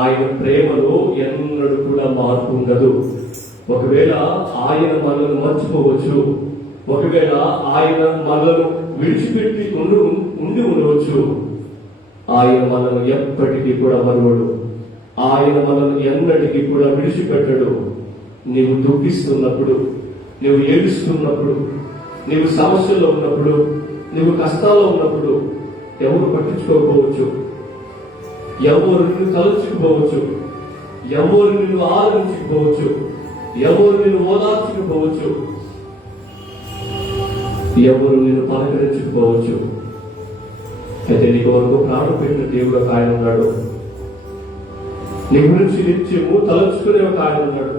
ఆయన ప్రేమలో ఎన్నడూ కూడా మార్పు ఉండదు. ఒకవేళ ఆయన మనల్ని మర్చిపోవచ్చు, ఒకవేళ ఆయన మనల్ని విడిచిపెట్టి ఉండి ఉండవచ్చు, ఆయన మనల్ని ఎప్పటికీ కూడా మరువడు. ఆయన మనల్ని ఎన్నటికీ కూడా విడిచిపెట్టడు. నీవు దుఃఖిస్తున్నప్పుడు, నువ్వు ఏడుస్తున్నప్పుడు, నీవు సమస్యల్లో ఉన్నప్పుడు, నువ్వు కష్టాల్లో ఉన్నప్పుడు ఎవరు పట్టించుకోకపోవచ్చు, ఎవరు నిన్ను తలుచుకుపోవచ్చు, ఎవరు నిన్ను ఆదరించకపోవచ్చు, ఎవరు నిన్ను ఓదార్చకపోవచ్చు, ఎవరు నిన్ను పలకరించకపోవచ్చు. అయితే నీకు వరకు ప్రాణం పెట్టిన దేవుడు ఒక ఆయన ఉన్నాడు. నీ గురించి నిత్యము తలుచుకునే ఒక ఆయన ఉన్నాడు.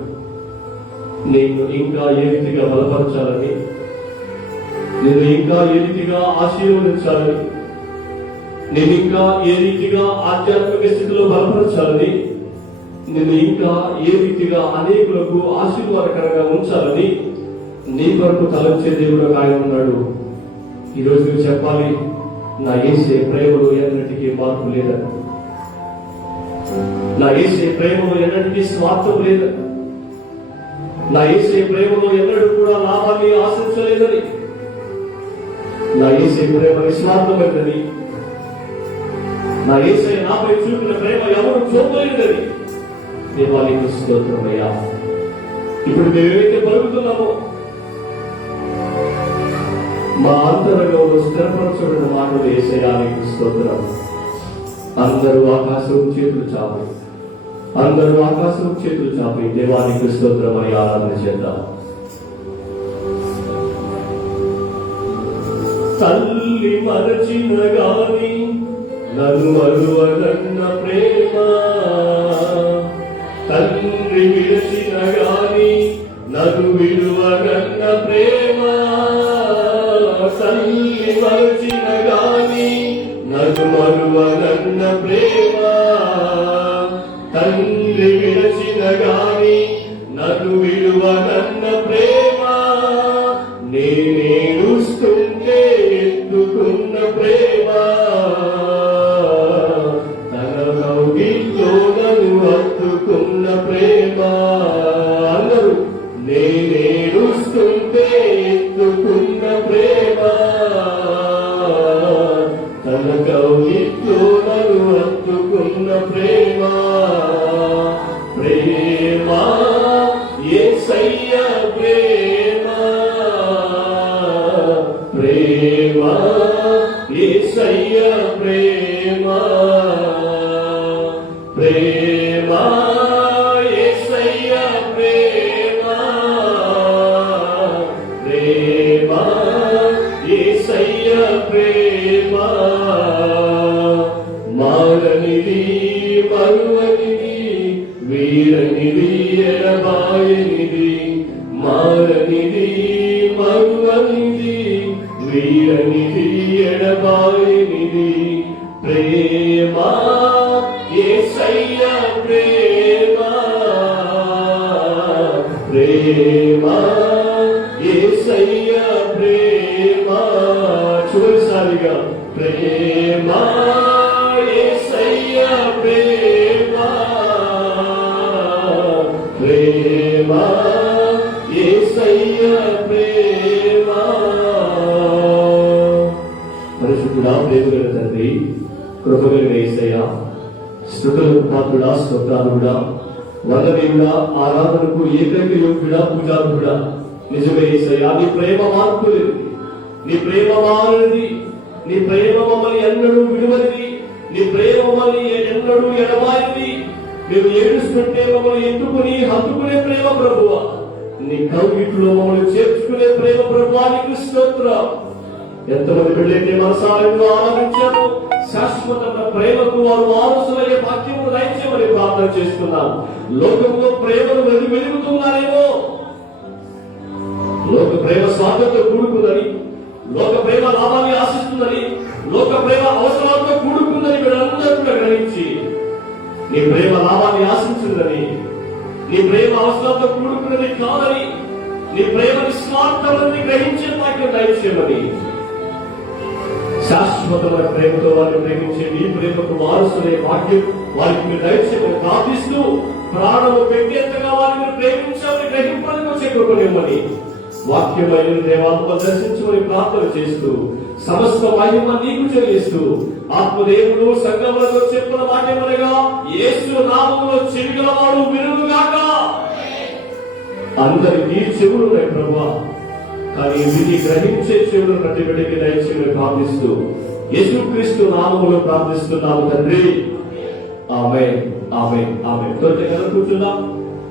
నేను ఇంకా ఏ రీతిగా బలపరచాలని, నేను ఇంకా ఏ రీతిగా ఆశీర్వదించాలని, నేను ఇంకా ఏ రీతిగా ఆధ్యాత్మిక స్థితిలో బలపరచాలని, నేను ఇంకా ఏ రీతిగా అనేకులకు ఆశీర్వాదకరంగా ఉంచాలని నీ కొరకు తలంచే దేవుడు ఒక ఆయన ఉన్నాడు. ఈరోజు నువ్వు చెప్పాలి, నా యేసే ప్రేమలో ఎన్నటికీ మార్పు లేదని, నా యేసే ప్రేమలో ఎన్నటికీ స్వార్థం లేదని, నా యేసే ప్రేమలో ఎన్నడూ కూడా లాభాన్ని ఆశించలేదని, నా యేసే ప్రేమ నిస్వార్థమైనదని, నా యేసే నాపై చూపిన ప్రేమ ఎవరు చూపలేదని దేవానికి స్తోత్రమయ్యా. ఇప్పుడు మేమేమైతే పలుకుతున్నామో మా అంతరంగంలో స్థిరపరచబడిన మాటలు యేసయ్యానికి స్తోత్రం. అందరూ ఆకాశం చేతులు చాపి, అందరూ ఆకాశం చేతులు చాపి దేవానికి స్తోత్రం అని ఆరాధన చేద్దాం. తల్లి మరచిన గాని నన్ను మరువదన్న ప్రేమ, తండ్రి విడిచిన గాని నన్ను విడువదన్న ప్రేమ, తల్లి మరచిన గాని నన్ను మరువదన్న ప్రేమ, తండ్రి విడిచిన గాని నన్ను విడువదన్న ప్రేమ, నేనేడుస్తుంటే ఎత్తుకున్న ప్రేమ, తన కౌగిల్లో నన్ను హత్తుకున్న ప్రేమ. అందరూ నేనేడుస్తుంటే ఎత్తుకున్న ప్రేమ, తన కౌగిల్లో నన్ను హత్తుకున్న ప్రేమ. ప్రేమ యేసయ్య ప్రేమ, ప్రేమ యేసయ్య ప్రేమ, ప్రేమ యేసయ్య ప్రేమ, ప్రేమ యేసయ్య ప్రేమ. మారనిది మరువనిది, వీరనిది ఎడబాయనిది, మారనిది మరువనిది, వీరనిది ఎడబాయనిది, ప్రేమ యేసయ్య ప్రేమ, ప్రేమ యేసయ్య ప్రేమ. చివరిసారిగా ప్రేమ యేసయ్య ప్రేమ, ప్రేమ యేసయ్య ప్రేమ. పరిశుద్ధుడా, ప్రేమగల తండ్రి, కృపగలిగిన యేసయ్య, స్తుతులకు పాత్రుడా, స్తోత్రాలుడా, వందనీయుడా, ఆరాధనకు ఏకైక యోగ్యుడా, పూజార్హుడా, నిజమే యేసయ్య. నీ ప్రేమ మార్పు లేదు, నీ ప్రేమ మారనిది, నీ ప్రేమ మమ్మల్ని ఎన్నడూ విడువనిది, నీ ప్రేమ మమ్మల్ని ఎన్నడూ ఎడబాయిది. మేము ఏడుస్తుంటే మమ్మల్ని ఎత్తుకుని హత్తుకునే ప్రేమ ప్రభువా, నీ కౌగిట్లో మమ్మల్ని చేర్చుకునే ప్రేమ ప్రభువా, నీకు స్తోత్రం. ఎంతమంది బిడ్డలైతే మనసాలను ఆరాధించారు, శాశ్వతమైన ప్రేమకు వారు వారసులయ్యే భాగ్యము దయచేయమని ప్రార్థన చేస్తున్నాం. లోకంలో ప్రేమను వెలుగుతున్నారేమో, లోక ప్రేమ స్వార్థంతో కూడుకుందని, లోక ప్రేమ లాభాన్ని ఆశిస్తుందని, లోక ప్రేమ అవసరాలతో కూడుకుందని వీళ్ళందరూ కూడా గ్రహించి, నీ ప్రేమ లాభాన్ని ఆశించిందని, నీ ప్రేమ అవసరాలతో కూడుకున్నది కాదని, నీ ప్రేమ నిస్వార్థమని గ్రహించే భాగ్యం దయచేయమని శాశ్వతమైన ప్రేమతో వారిని ప్రేమించే మీ ప్రేమకు వారసులే భాగ్యం వారికి మీరు దయచేయమని ప్రార్థిస్తూ, ప్రాణము పెట్టేంతగా వారిని ప్రేమించాలని గ్రహింపడానికి వచ్చే కృపనివ్వమని వాక్యమైన దేవాత్మ దర్శించమని ప్రార్థన చేస్తూ, సమస్త మహిమ నీకు చెల్లిస్తూ, ఆత్మదేవుడు సంఘములతో చెప్పిన వాక్యమనగా యేసు నామములో చెవిగలవాడు వినుగాక. అందరికీ చెవులు ఉన్నాయి ప్రభువా, కానీ విని గ్రహించే చెవులు ప్రతి బిడ్డకి దయచేయమని ప్రార్థిస్తూ యేసుక్రీస్తు నామములో ప్రార్థిస్తున్నాము తండ్రి. ఆమేన్, ఆమేన్, ఆమేన్. త్వరగా కూర్చుందాం,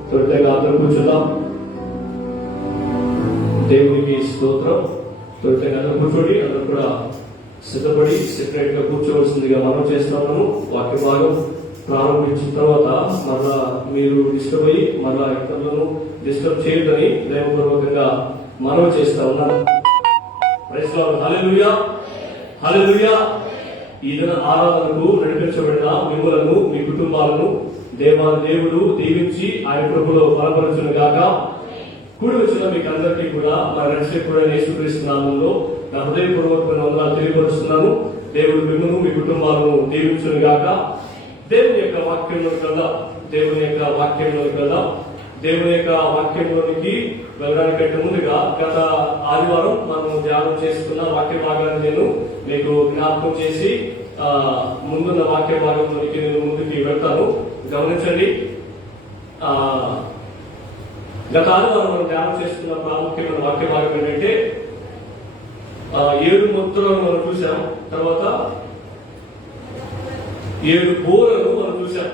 త్వరగా అందరూ కూర్చుందాం. దేవునికి స్తోత్రం. త్వరగా అందరూ కూర్చోండి. అందరూ కూడా సిద్ధపడి సెపరేట్ గా కూర్చోవలసిందిగా మనం చేస్తున్నాము. వాక్య భాగం ప్రారంభించిన తర్వాత మళ్ళా మీరు డిస్టర్బ్ అయ్యి మళ్ళా ఇతరులను డిస్టర్బ్ చేయటని దైవపూర్వకంగా మనం చేస్తా ఉన్నాను. ప్రైజ్ లార్డ్, హల్లెలూయా, హల్లెలూయా. ఈ దిన ఆరాధనకు నడిపించబడిన మిమ్మలను మీ కుటుంబాలను దేవుడు దీవించి ఆయన కృపలో బలపరచును గాక. కూడి వచ్చిన మీకు అందరికీ కూడా మన రక్షకుడైన యేసుక్రీస్తు నామములో నా హృదయపూర్వకమైన వందనాలు తెలియపరుస్తున్నాను. దేవుడు మిమ్మల్ని మీ కుటుంబాలను దీవించును గాక. దేవుని యొక్క వాక్యంలోకి వెళ్దాం. దేవుని యొక్క వాక్యంలోకి వెళ్దాం. దేవుని యొక్క వాక్యంలోనికి వెళ్ళడానికంటే ముందుగా గత ఆదివారం మనం ధ్యానం చేసుకున్న వాక్య భాగాన్ని నేను మీకు జ్ఞాపకం చేసి ముందున్న వాక్య భాగంలోనికి నేను ముందుకి వెళ్తాను. గమనించండి, గత ఆదివారం మనం ధ్యానం చేసుకున్న ప్రాముఖ్యమైన వాక్య భాగం ఏంటంటే 7 ముద్రలను మనం చూసాం. తర్వాత 7 బోరలు మనం చూసాం.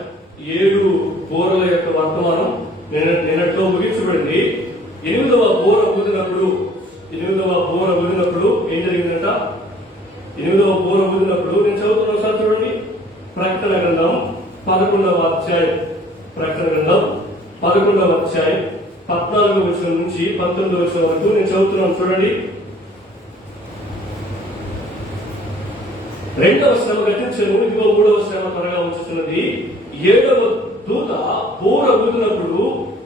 7 బోరల యొక్క వర్తమానం నిన్నట్లో ముగించబడింది. 8వ బోర ఊదినప్పుడు ఏం జరిగిందంట? 8వ బోర ఊదినప్పుడు నేను చదువుతున్న ఒకసారి చూడండి. ప్రకటన గ్రంథం 11వ అధ్యాయం, ప్రకటన గ్రంథం 11వ అధ్యాయం 14వ వచనం నుంచి 19వ వచనం వరకు నేను చదువుతున్నాను. చూడండి. 2వ శ్రమ గతించను, ఇదిగో 3వ శ్రమ త్వరగా వచ్చుతున్నది. 7వ దూత బోర ఊదినప్పుడు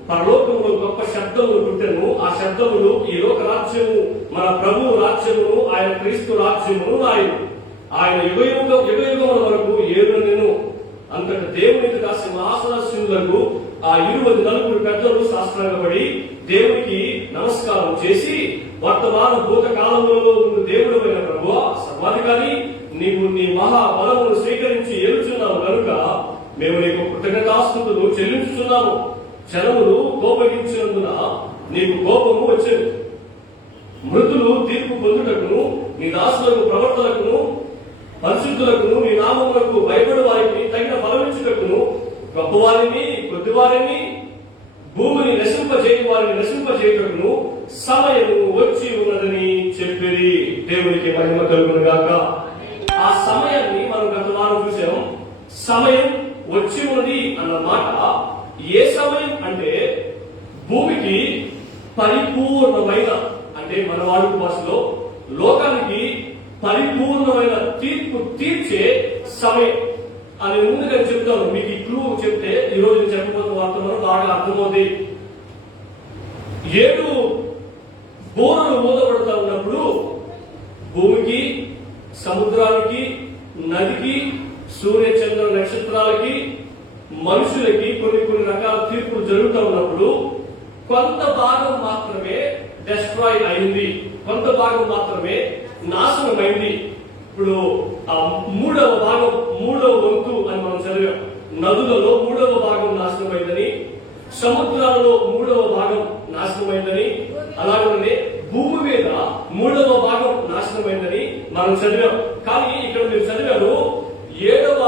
పరలోకంలో గొప్ప శబ్దములు పుట్టెను. ఆ శబ్దములు ఈ లోక రాజ్యము, మన ప్రభువు రాజ్యమును, ఆయన క్రీస్తు రాజ్యమును ఆయన యుగయుగముల వరకు ఏలునెను. అంతటి దేవునికి కాసి మహాసనశీనులకు ఆ 24 పెద్దలు శాస్త్రాంగపడి దేవునికి నమస్కారం చేసి, వర్తమాన భూత కాలంలో దేవుడమైన ప్రభువా సర్వాధికారి, నీవు నీ మహాబలమును స్వీకరించి ఏలుచున్నావు కనుక మేము నీకు కృతజ్ఞతాస్తుతులు చెల్లించుతున్నాము. జనములు కోపగించినందున నీకు కోపము వచ్చేది. మృతులు తీర్పు పొందుటకును, నీ దాసులకు ప్రవర్తనకును, పరిశుద్ధులకును, నీ నామములకు భయపడు వారికి తగిన ఫలమిచ్చుటకును, గొప్పవారిని కొద్దివారిని, భూమిని నశింపజేయ వారిని నశింపజేయుటకును సమయము వచ్చి ఉన్నదని చెప్పిరి. దేవునికి మహిమ కలుగును గాక. ఆ సమయాన్ని మనం గత వారం చూసాం. సమయం వచ్చి ఉన్నది అన్న మాట ఏ సమయం అంటే భూమికి పరిపూర్ణమైన, అంటే మన వాడుక భాషలో లోకానికి పరిపూర్ణమైన తీర్పు తీర్చే సమయం అని ముందుగా చెప్తాను. మీకు ఈ క్లూ చెప్తే ఈ రోజు చెప్పబోతున్న వార్తలను బాగా అర్థమవుతాయి. 7 బోరలు ఊదబడతా ఉన్నప్పుడు భూమికి, సముద్రానికి, నదికి, సూర్య చంద్ర నక్షత్రాలకి, మనుషులకి కొన్ని రకాల తీర్పులు జరుగుతూ ఉన్నప్పుడు కొంత భాగం మాత్రమే డెస్ట్రాయ్ అయింది, కొంత భాగం మాత్రమే నాశనం అయింది. ఇప్పుడు ఆ 3వ భాగం, 3వ వంతు అని మనం చదివాం. నదులలో 3వ భాగం నాశనమైందని, సముద్రాలలో 3వ భాగం నాశనమైందని, అలాగే భూమి మీద 3వ భాగం నాశనమైందని మనం చదివాం. కానీ ఇక్కడ మీరు చదివారు 7వ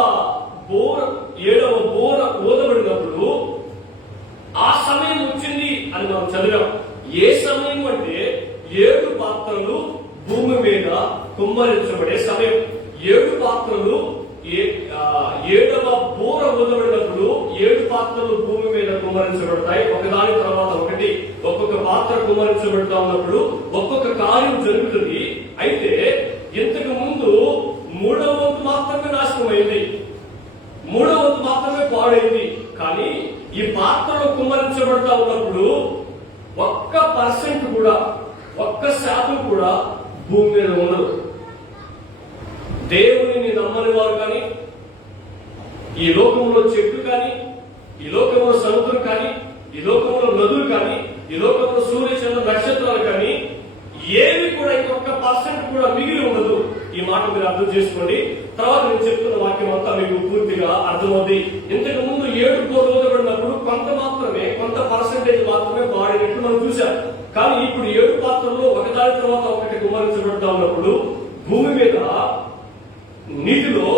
బోర ఊదబడినప్పుడు ఆ సమయం వచ్చింది అని మనం చదివాం. ఏ సమయం అంటే 7 పాత్రలు భూమి మీద కుమ్మరించబడే సమయం. 7 పాత్రలు 7వ బోర ఊదబడినప్పుడు 7 పాత్రలు భూమి మీద కుమ్మరించబడతాయి. ఒకదాని తర్వాత ఒకటి ఒక్కొక్క పాత్ర కుమ్మరించబడతా ఉన్నప్పుడు ఒక్కొక్క కార్యం జరుగుతుంది. అయితే ఇంతకు ముందు 3వ వంతు మాత్రమే నాశనమైంది, 3వ వంతు మాత్రమే పాడైంది. కానీ ఈ పాత్రలు కుమ్మరించబడతా ఉన్నప్పుడు 1% కూడా, 1% కూడా భూమి మీద ఉండదు. దేవుని నమ్మని వారు కానీ, ఈ లోకంలో చెట్లు కానీ, ఈ లోకంలో సముద్రం కానీ, ఈ లోకంలో నదులు కానీ, ఈ లోకంలో సూర్య చంద్ర నక్షత్రాలు కానీ ఏవి కూడా ఇంకొక పర్సెంట్ కూడా మిగిలి ఉండదు. ఈ మాట మీరు అర్థం చేసుకోండి. తర్వాత నేను చెప్తున్న వాక్యం అంతా మీకు పూర్తిగా అర్థమవుతుంది. ఇంతకు ముందు 7 బోర్లు వదలబడినప్పుడు కొంత పర్సెంటేజ్ మాత్రమే వాడినట్టు మనం చూశాం. కానీ ఇప్పుడు 7 పాత్రల్లో ఒకదాని తర్వాత ఒకటి కుమ్మరించబడతా ఉన్నప్పుడు భూమి మీద నీటిలో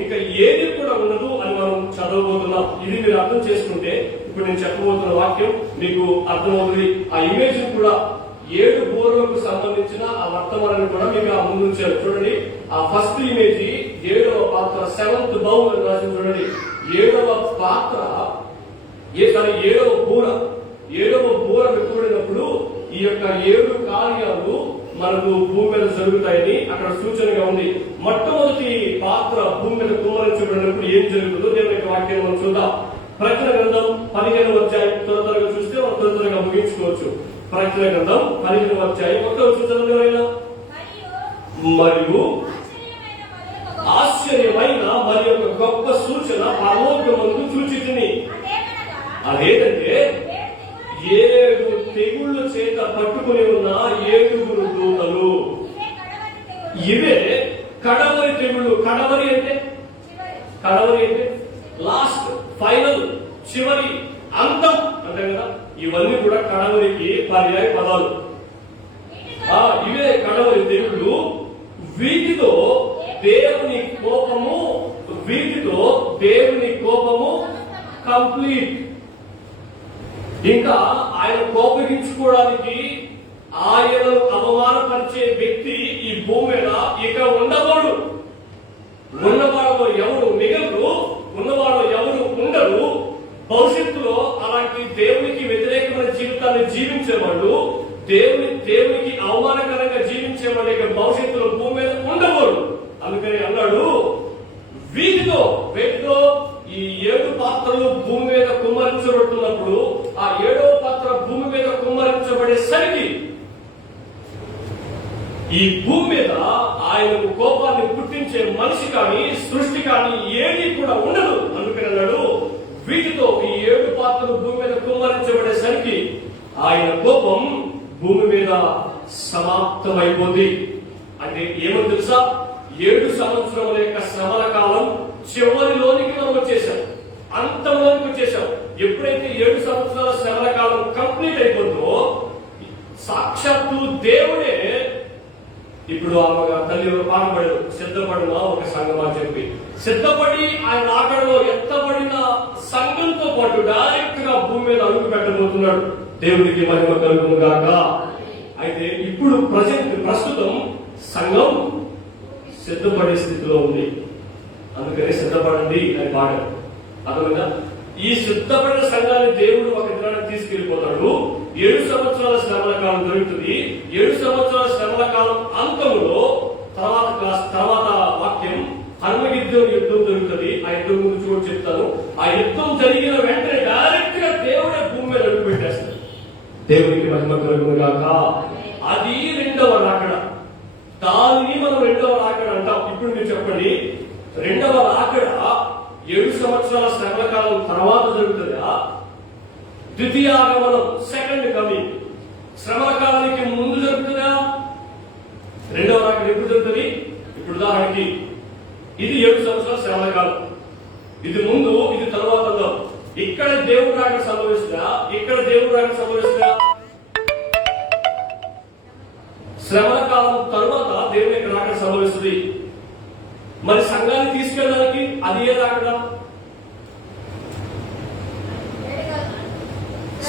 ఇంకా ఏది కూడా ఉండదు అని మనం చదవబోతున్నాం. ఇది మీరు అర్థం చేసుకుంటే ఇప్పుడు నేను చెప్పబోతున్న వాక్యం మీకు అర్థమవుతుంది. ఆ ఇమేజ్ కూడా 7 బోర్లకు సంబంధించిన ఆ వర్తమానాన్ని కూడా మీకు ఆ ముందు ఉంచారు. చూడండి, ఆ ఫస్ట్ ఇమేజ్ 7వ పాత్ర, 7th బౌల్ అని రాసి చూడండి. 7వ పాత్ర, 7వ బూర విప్పబడినప్పుడు ఈ యొక్క 7 కార్యాలు మనకు భూమి మీద జరుగుతాయని అక్కడ సూచనగా ఉంది. మొట్టమొదటి పాత్ర భూమి మీద కుమ్మరించబడినప్పుడు ఏం జరుగుతుందో దేవుని యొక్క వాక్యాన్ని మనం చూద్దాం. ప్రకటన గ్రంథం 15వ అధ్యాయం త్వరగా చూస్తే మనం త్వరగా ముగించుకోవచ్చు. ప్రకటన గ్రంథం 15వ అధ్యాయం 1వ వచనం, మరియు ఆశ్చర్యమైన మరి ఒక గొప్ప సూచన పరలోకమందు చూచితిని. అదేంటంటే 7 తెగుళ్ళ చేత పట్టుకుని ఉన్న 7 దూతలు. ఇవే కడవరి తెగుళ్ళు. కడవరి అంటే లాస్ట్, ఫైనల్, చివరి, అంతం అంటే కదా. ఇవన్నీ కూడా కడవరికి పర్యాయ పదాలు. ఇవే కడవరి తెగుళ్ళు. వీటితో దేవుని కోపము కంప్లీట్. ఇంకా ఆయన కోపగించుకోవడానికి, ఆయనను అవమానపరిచే వ్యక్తి ఈ భూమి మీద ఇక ఉండబోడు. ఉన్నవాడు ఎవరు మిగలరు, ఉన్నవాడు ఎవరు ఉండరు. భవిష్యత్తులో అలాంటి దేవునికి వ్యతిరేకమైన జీవితాన్ని జీవించేవాళ్ళు, దేవునికి అవమానకరంగా జీవించేవాళ్ళు ఇక భవిష్యత్తులో భూమి మీద ఉండబోడు. అందుకని అన్నాడు, వీటితో ఈ 7 పాత్రలు భూమి మీద కుమ్మరించబడుతున్నప్పుడు ఆ 7వ పాత్ర భూమి మీద కుమ్మరించబడేసరికి ఈ భూమి మీద ఆయనకు కోపాన్ని పుట్టించే మనిషి కానీ, సృష్టి కానీ ఏది కూడా ఉండదు. అందుకని అన్నాడు, వీటితో ఈ 7 పాత్రలు భూమి మీద కుమ్మరించబడేసరికి ఆయన కోపం భూమి మీద సమాప్తమైపోతుంది. అంటే ఏమో తెలుసా, 7 సంవత్సరముల యొక్క శ్రమల కాలం చివరిలోనికి మనం వచ్చేసాం, అంతంలోనికి వచ్చేసాం. ఎప్పుడైతే 7 సంవత్సరాల శ్రమల కాలం కంప్లీట్ అయిపోతుందో సాక్షాత్తు దేవుడే ఇప్పుడు ఆమె తల్లి పాటపడదు, సిద్ధపడిన ఒక సంఘం అని చెప్పి సిద్ధపడి ఆయన ఆకడలో ఎత్తబడిన సంఘంతో పాటు డైరెక్ట్ గా భూమి మీద అడుగు పెట్టబోతున్నాడు. దేవునికి మహిమ కలుగును గాక. అయితే ఇప్పుడు ప్రస్తుతం సంఘం సిద్ధపడే స్థితిలో ఉంది. అందుకనే సిద్ధపడండి అని పాట. అర్థమైందా? ఈ సిద్ధపడిన సంఘాన్ని దేవుడు ఒక దినాన్ని తీసుకెళ్లిపోతాడు. 7 సంవత్సరాల శ్రమల కాలం జరుగుతుంది. 7 సంవత్సరాల శ్రమల కాలం అంతంలో తర్వాత వాక్యం హర్మగిద్దోని యుద్ధం జరుగుతుంది. ఆ యుద్ధం గురించి కూడా చెప్తాను. ఆ యుద్ధం జరిగిన వెంటనే డైరెక్ట్ గా దేవుడే భూమి మీద అడుగు పెట్టేస్తాడు. దేవునికి మహిమ కలుగును గాక. అది 2వ రాకడ. దానిని మనం 2వ రాకడ అంటాం. ఇప్పుడు మీరు చెప్పండి, 2వ రాకడ 7 సంవత్సరాల శ్రమల కాలం తర్వాత జరుగుతుందా, ద్వితీయాగమనం సెకండ్ కమింగ్ శ్రమల కాలానికి ముందు జరుగుతుందా? 2వ రాకడ ఎప్పుడు జరుగుతుంది? ఇప్పుడు ఉదాహరణకి ఇది 7 సంవత్సరాల శ్రమల కాలం, ఇది ముందు, ఇది తర్వాత. ఇక్కడ దేవుడు రాకడ సంభవిస్తుందా, ఇక్కడ దేవుడు రాకడ సంభవిస్తుందా? శ్రమల కాలం తర్వాత దేవుని యొక్క రాకడ సంభవిస్తుంది. మరి సంఘాన్ని తీసుకెళ్ళడానికి అది ఏ రాకడ?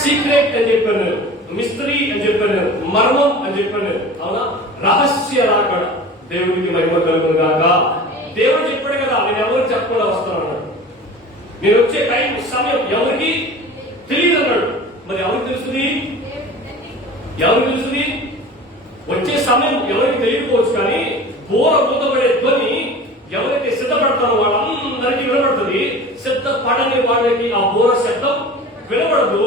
సీక్రెట్ అని చెప్పాను, మిస్టరీ అని చెప్పాను, మర్మం అని చెప్పాను. అవునా? రహస్య రాకడ. దేవునికి మహిమ కలుగును గాక. దేవుడు చెప్పాడు కదా, నేను ఎవరికి చెప్పకుండా వస్తాను. నేను వచ్చే టైం, సమయం ఎవరికి తెలియదు అన్నాడు. మరి ఎవరికి తెలుస్తుంది? వచ్చే సమయం ఎవరికి తెలియకపోవచ్చు, కానీ బోర ఊదబడే ధ్వని ఎవరైతే సిద్ధపడతారో వాళ్ళందరికీ వినబడుతుంది. సిద్ధపడని వాళ్ళకి ఆ బోర శబ్దం వినబడదు.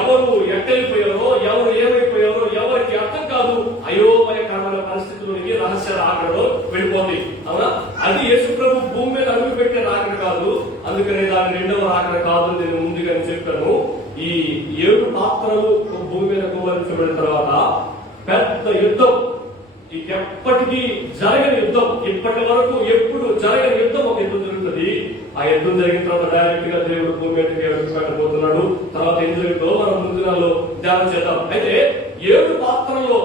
ఎవరు ఎక్కడిపోయారో, ఎవరు ఏమైపోయారో ఎవరికి అర్థం కాదు. అయోమయకరమైన పరిస్థితుల్లోకి రహస్య రాకడలో వెళ్ళిపోతుంది. అవునా? అక్కడ కాదు, నేను ముందుగా చెప్పాను. ఈ 7 పాత్రలు భూమి మీద కుమ్మరించబడిన తర్వాత పెద్ద యుద్ధం, ఎప్పటికీ జరగని యుద్ధం, ఇప్పటి వరకు ఎప్పుడు జరగని యుద్ధం ఒక యుద్ధం జరుగుతుంది. ఆ యుద్ధం జరిగిన తర్వాత డైరెక్ట్ గా దేవుడు భూమి మీదకి పెట్టబోతున్నాడు. తర్వాత ఏం జరుగుతుందో మనం ముందు నెలలో ధ్యానం చేద్దాం. అయితే 7 పాత్రలో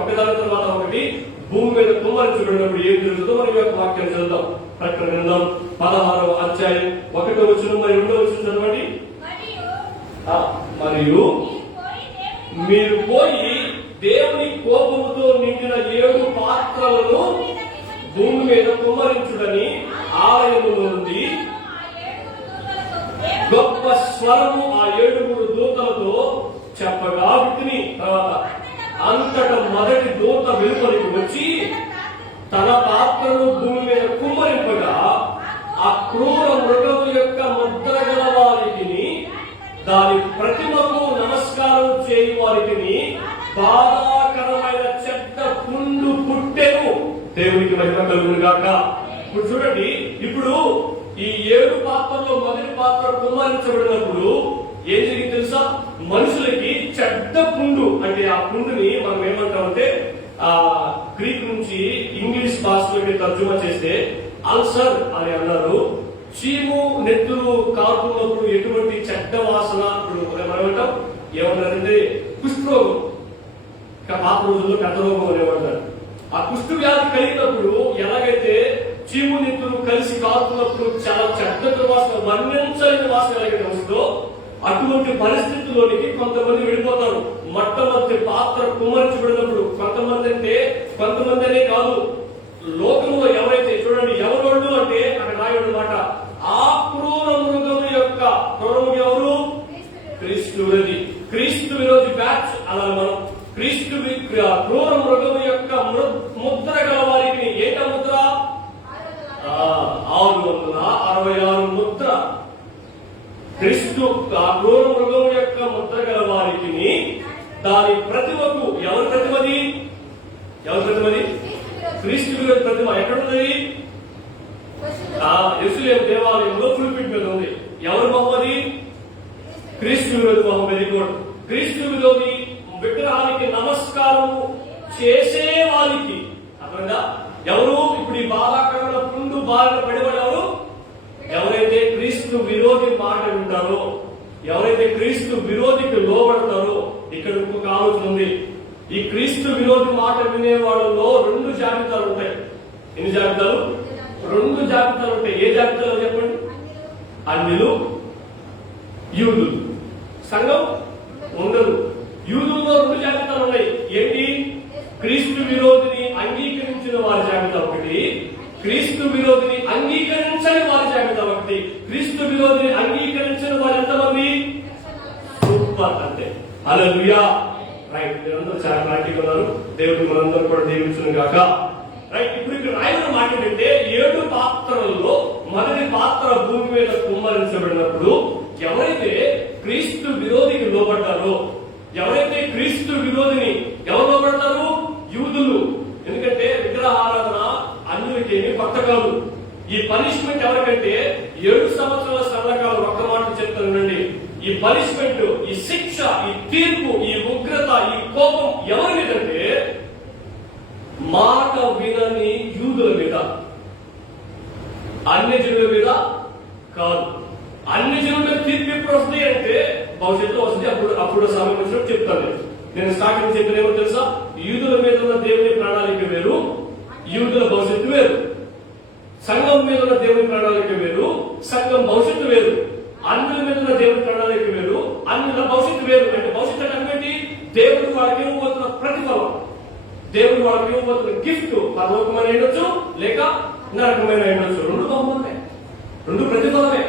ఒకదాని తర్వాత ఒకటి భూమి మీద కుమ్మరించబడినప్పుడు ఏం జరుగుతుందో మనం యొక్క వాక్యాన్ని చదువుతాం. ప్రకటన గ్రంథం 16వ అధ్యాయం 1వ వచనం మరి 2వ వచనం చదవండి. మరియు మీరు పోయి దేవుని కోపముతో నిండిన 7 పాత్రలను భూమి మీద కుమ్మరించుడని ఆలయము నుండి గొప్ప స్వరము ఆ 7 దూతలతో చెప్పగా విని, తర్వాత అంతట మొదటి దూత వెలుపలికి వచ్చి తన పాత్రను భూమి మీద కుమ్మరింపగా ఆ క్రూర మృగము యొక్క ముద్ర గల వారికి, దాని ప్రతిమకు నమస్కారం చేయు వారికి బాధాకరమైన చెడ్డ పుండు పుట్టెను. దేవునికి మహిమ కలుగును గాక. ఇప్పుడు చూడండి, ఇప్పుడు ఈ 7 పాత్రలో మొదటి పాత్ర కుమ్మరించబడినప్పుడు ఏం జరిగింది తెలుసా? మనుషులకి చెడ్డ పుండు, అంటే ఆ పుండుని మనం ఏమంటామంటే గ్రీక్ నుంచి ఇంగ్లీష్ భాషలోకి తర్జుమా చేస్తే అల్సర్ అని అన్నారు. చీము నెత్తులు కారుతున్నప్పుడు ఎటువంటి చెడ్డ వాసన, ఇప్పుడు మనం అంటాం ఏమన్నారంటే కుష్ఠరోగం, పాత రోజుల్లో పెద్ద రోగం అనేమంటారు. ఆ కుష్ఠ వ్యాధి కలిగినప్పుడు ఎలాగైతే చీము నెత్తులు కలిసి కారుతున్నప్పుడు చాలా చెడ్డ వాసన, వర్ణించలేని వాసన ఎలాగైతే వస్తుందో అటువంటి పరిస్థితుల్లోనికి కొంతమంది వెళ్ళిపోతారు. మొట్టమొదటి పాత్ర కుమ్మరించబడినప్పుడు కొంతమంది అనే కాదు, లోకంలో ఎవరైతే చూడండి ఎవరోళ్ళు అంటే అక్కడ రాయడం మాట ఆ క్రూర మృగము యొక్క క్రూరము ఎవరు? క్రీస్తు విరోధి బ్యాచ్. అలా మనం క్రూర మృగము యొక్క ముద్ర గల వారికి ఏట ముద్ర? 666 ముద్ర. క్రీస్తు ఆ క్రూర మృగం యొక్క ముద్ర గల వారికి దాని ప్రతిమకు, ఎవరి ప్రతిమది? క్రీస్తు విరోధి ప్రతిమ ఎక్కడున్నది? యెరూషలేము దేవాలయంలో పులిపిట్ మీద ఉంది. ఎవరు మొహమ్మది? క్రీస్తు విరోధి మొహం. Very good. క్రీస్తు విరోధి విగ్రహానికి నమస్కారం చేసే వారికి అర్థమైందా? ఎవరు? ఇప్పుడు ఈ బాధాకరమైన పుండు బారిన పడిపడేవారు ఎవరైతే క్రీస్తు విరోధి మాట వింటారో, ఎవరైతే క్రీస్తు విరోధికి లోబడతారో. ఇక్కడ ఇంకొక ఆలోచన ఉంది. ఈ క్రీస్తు విరోధి మాట వినే వాళ్ళలో 2 జాబితాలు ఉంటాయి. ఎన్ని జాబితాలు? 2 జాబితాలు ఉంటాయి. ఏ జాబితాలో చెప్పండి? అన్యులు, యూదులు. సంఘం ఉండదు. యూదుల్లో 2 జాబితాలు ఉన్నాయి. ఏంటి? క్రీస్తు విరోధిని అంగీకరించిన వారి జాబితా ఒకటి, క్రీస్తు విరోధిని అంగీకరించని వారి జాబితా ఒకటి. క్రీస్తు విరోధిని అంగీకరించిన వారు ఎంతమంది? సూపర్. అంతే. హల్లెలూయా. రైట్. మీరందరూ చాలా ప్రాక్టికల్ ఉన్నారు. దేవుడు మనందరూ కూడా దీవించును గాక. రైట్. ఇప్పుడు ఇక్కడ రాయన మాట ఏంటంటే 7 పాత్రల్లో మొదటి పాత్ర భూమి మీద కుమ్మరించబడినప్పుడు ఎవరైతే క్రీస్తు విరోధికి లోబడ్డారో, ఎవరైతే క్రీస్తు విరోధిని ఎవరు లోబడతారు? యూదులు. ఎందుకంటే విగ్రహారాధన అన్యులకేమి కొత్త కాదు. ఈ పనిష్మెంట్ ఎవరికంటే 7 సంవత్సరాల శ్రమకాలం. ఒక్క మాట చెప్తానండి, ఈ పనిష్మెంట్, ఈ శిక్ష, ఈ తీర్పు, ఈ ఉగ్రత, ఈ కోపం ఎవరి మీదంటే మాట వినని యూదుల మీద, అన్య జనుల మీద కాదు. అన్ని జనుల తీర్పు ఎప్పుడు వస్తుంది అంటే భవిష్యత్తులో వస్తుంది. అప్పుడు సమయం వచ్చినప్పుడు చెప్తాను. నేను స్టార్టింగ్ చెప్పిన ఏమో తెలుసా? యూదుల మీద ఉన్న దేవుని ప్రణాళిక వేరు, యూదుల భవిష్యత్తు వేరు. సంఘం మీద ఉన్న దేవుని ప్రణాళిక వేరు, సంఘం భవిష్యత్తు వేరు. అన్యుల మీద ఉన్న దేవుని ప్రణాళిక వేరు, అన్యుల భవిష్యత్తు వేరు. అంటే భవిష్యత్తు అంటే దేవుడు వాళ్ళకి ఇవ్వబోతున్న ప్రతిఫలం, దేవుడు వాళ్ళకి ఇవ్వబోతున్న గిఫ్ట్ పరలోకమైన ఉండొచ్చు, లేక నరకమైన ఉండొచ్చు. 2 బహుమతులే, 2 ప్రతిఫలమే.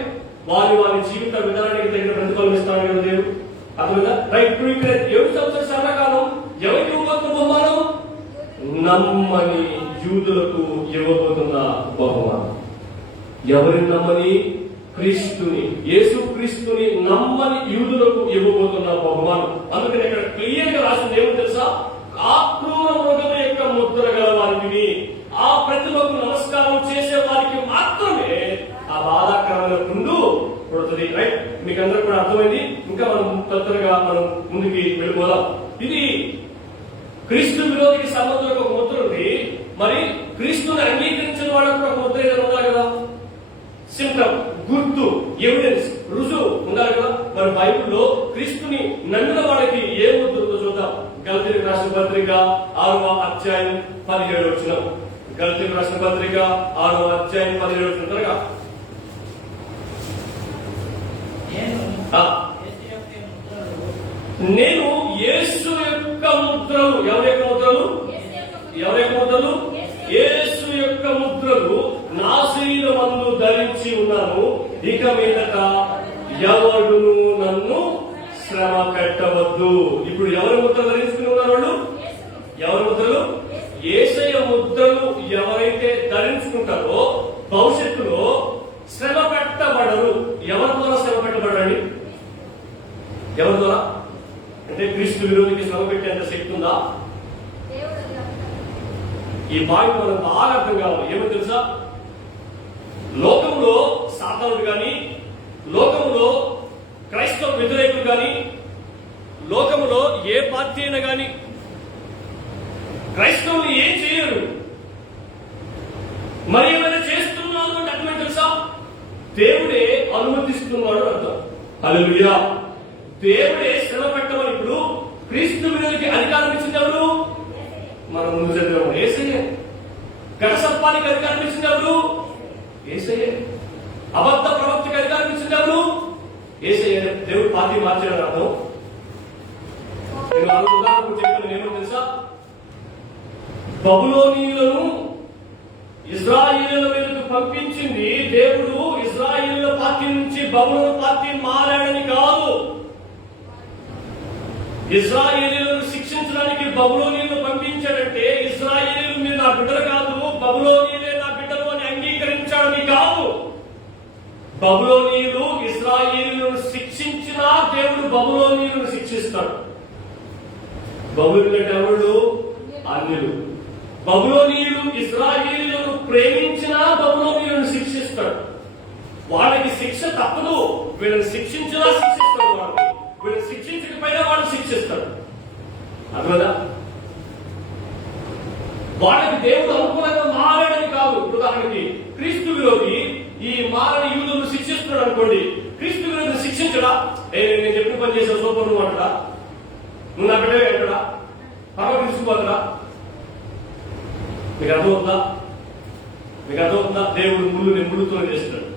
వారి జీవిత విధానానికి తగిన ప్రతిఫలం ఇస్తాడు కదా దేవుడు. అర్థమైందా? రైట్. ఇప్పుడు ఇక్కడ 7 సంవత్సరాల శ్రమకాలం ఎవరికి ఇవ్వబోతున్న బహుమానం? నమ్మని యూదులకు ఇవ్వబోతున్న బహుమానం. ఎవరిని నమ్మని? క్రీస్తుని, యేసు క్రీస్తుని నమ్మని యూదులకు ఇవ్వబోతున్న బహుమానం. అందుకని ఇక్కడ క్లియర్ గా రాసింది ఏమో తెలుసా? ఆ క్రూర మృగం యొక్క ముద్ర గల వారికి, ఆ ప్రతిమకు నమస్కారం చేసే వారికి మాత్రమే ఆ బాధాకరమైన పుండు పుడుతుంది. రైట్, మీకు అందరూ కూడా అర్థమైంది. ఇంకా మనం తొందరగా మనం ముందుకి వెళ్ళిపోదాం. ఇది క్రీస్తు విరోధికి సంబంధంలో ఒక ముద్ర ఉంది. మరి క్రీస్తుని అంగీకరించిన వాళ్ళకు ఒక ముద్ర ఏదైనా ఉండాలి కదా, సింప్టమ్, గుర్తు, ఎవిడెన్స్, రుజువు ఉండాలి కదా. మరి బైబిల్లో క్రీస్తుని నమ్మిన వాళ్ళకి ఏ ముద్ర ఉందో చూద్దాం. గలతీయులకు రాసిన పత్రిక 6వ అధ్యాయం 17వ వచనం. గలతీయులకు రాసిన పత్రిక 6వ అధ్యాయం 17వ వచనం. త్వరగా. నేను యేసు యొక్క ముద్రలు, ఎవరి యొక్క ముద్రలు? ఎవరి యొక్క ముద్రలు? యేసు యొక్క ముద్రలు నా శరీరమందు ధరించి ఉన్నాను. ఇక మీదట ఎవడును నన్ను శ్రమ పెట్టవద్దు. ఇప్పుడు ఎవరి ముద్ర ధరించుకుని ఉన్నారు వాళ్ళు? ఎవరి ముద్రలు? యేసయ్య ముద్రలు ఎవరైతే ధరించుకుంటారో భవిష్యత్తులో శ్రమ పెట్టబడరు. ఎవరి ద్వారా శ్రమ పెట్టబడండి? ఎవరి ద్వారా? అంటే క్రీస్తు విరోధికి శ్రమ పెట్టేంత శక్తి ఉందా? ఈ పాయింట్ మనం బాగా అర్థం కావాలి. ఏమో తెలుసా, లోకంలో సాతానుడు గాని, లోకంలో క్రైస్తవ వ్యతిరేకులు గాని, లోకంలో ఏ పార్టీ అయినా గాని క్రైస్తవులు ఏం చేయరు. మరి ఏమైనా చేస్తున్నాను అంటే అర్థమే తెలుసా, దేవుడే అనుమతిస్తున్నాడు అర్థం. హల్లెలూయా. దేవుడే శ్రమ పెట్టమని ఇప్పుడు క్రీస్తు విరోధికి అధికారం ఇచ్చింది ఎవరు? మనం ముందు చదివాము, యేసయ్యే. ఘట సర్పానికి అధికారం ఇచ్చింది ఎవరు? యేసయ్యే. అబద్ధ ప్రవక్తకి అధికారం ఇచ్చింది ఎవరు? యేసయ్యే. దేవుడు పార్టీ మార్చాడు అర్థం. నేను ఉదాహరణకు చెప్పాను, ఏమో తెలుసా, బబులోనీయులను ఇజ్రాయేలుల మీదకు పంపించింది దేవుడు ఇజ్రాయేలుల పార్టీ నుంచి బబులోను పార్టీ మారాడని కాదు. ఇజ్రాయేలీలను శిక్షించడానికి బబులోనీయులను పంపించాడంటే ఇజ్రాయేలీలు మీరు నా బిడ్డలు కాదు, బబులోనీయులే నా బిడ్డలు అని అంగీకరించాడని కాదు. బబులోనీయులు ఇజ్రాయేలీలను శిక్షించినా దేవుడు బబులోనీయులను శిక్షిస్తాడు. బబులోనీయులు అంటే ఎవరు? అన్యులు. బబులోనీయులు ఇజ్రాయేలీలను ప్రేమించినా బబులోనీయులను శిక్షిస్తాడు. వాళ్ళకి శిక్ష తప్పదు. వీళ్ళని శిక్షించినా శిక్షిస్తాడు. వాళ్ళని వీళ్ళని శిక్షించకపోయినా వాళ్ళు శిక్షిస్తాడు. అర్థమదా? వాళ్ళకి దేవుడు అనుకూలంగా మారాడని కాదు. ఉదాహరణకి క్రీస్తు విరోధి ఈ మారని యూదులను శిక్షిస్తున్నాడు అనుకోండి, క్రీస్తు విరోధిని శిక్షించడా? నేను చెప్పిన పని చేసావు సూపర్ నువ్వు అంటడా? నువ్వు నా బిడ్డవే అంటడా? పర్వ తీసుకుపోతడా? మీకు అర్థమవుతుందా? మీకు అర్థమవుతుందా? దేవుడు ముళ్ళుని ముళ్ళుతో చేస్తాడు.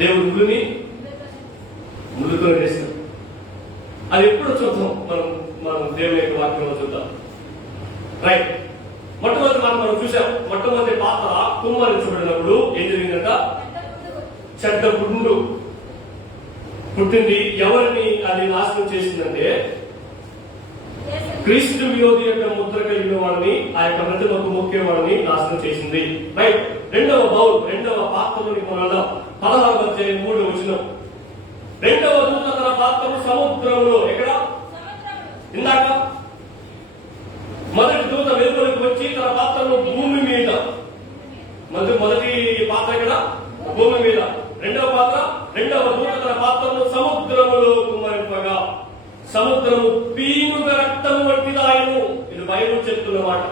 దేవుడు ముళ్ళుని ముళ్ళుతో చేస్తాడు. అది ఎప్పుడు చూద్దాం, మనం దేవుని యొక్క వాక్యంలో చూద్దాం. రైట్, మొట్టమొదటి మనం చూసాం. మొట్టమొదటి పాత్ర కుమ్మరించబడినప్పుడు ఏం జరిగిందంట? చెడ్డ పుండు పుట్టింది. ఎవరిని అది నాశనం చేసిందంటే క్రీస్తు విరోధి యొక్క ముద్ర కలిగిన వాడిని, ఆ యొక్క ప్రతిమకు మొక్కే వాడిని నాశనం చేసింది. రైట్, రెండవ బౌల్, రెండవ పాత్రలోని మనం 16వ అధ్యాయం 3వ వచనం. రెండవ దూత తన పాత్రను సముద్రంలో, ఎక్కడ? ఇందాక మొదటి దూత వెలుపలికి వచ్చి తన పాత్రను భూమి మీద, మొదటి పాత్ర ఎక్కడ? భూమి మీద. రెండవ దూత తన పాత్రను సముద్రములో కుమ్మరింపగా సముద్రము పీనుగా రక్తము వంటిదాయను. ఇది బైబిల్ చెప్తున్న మాట.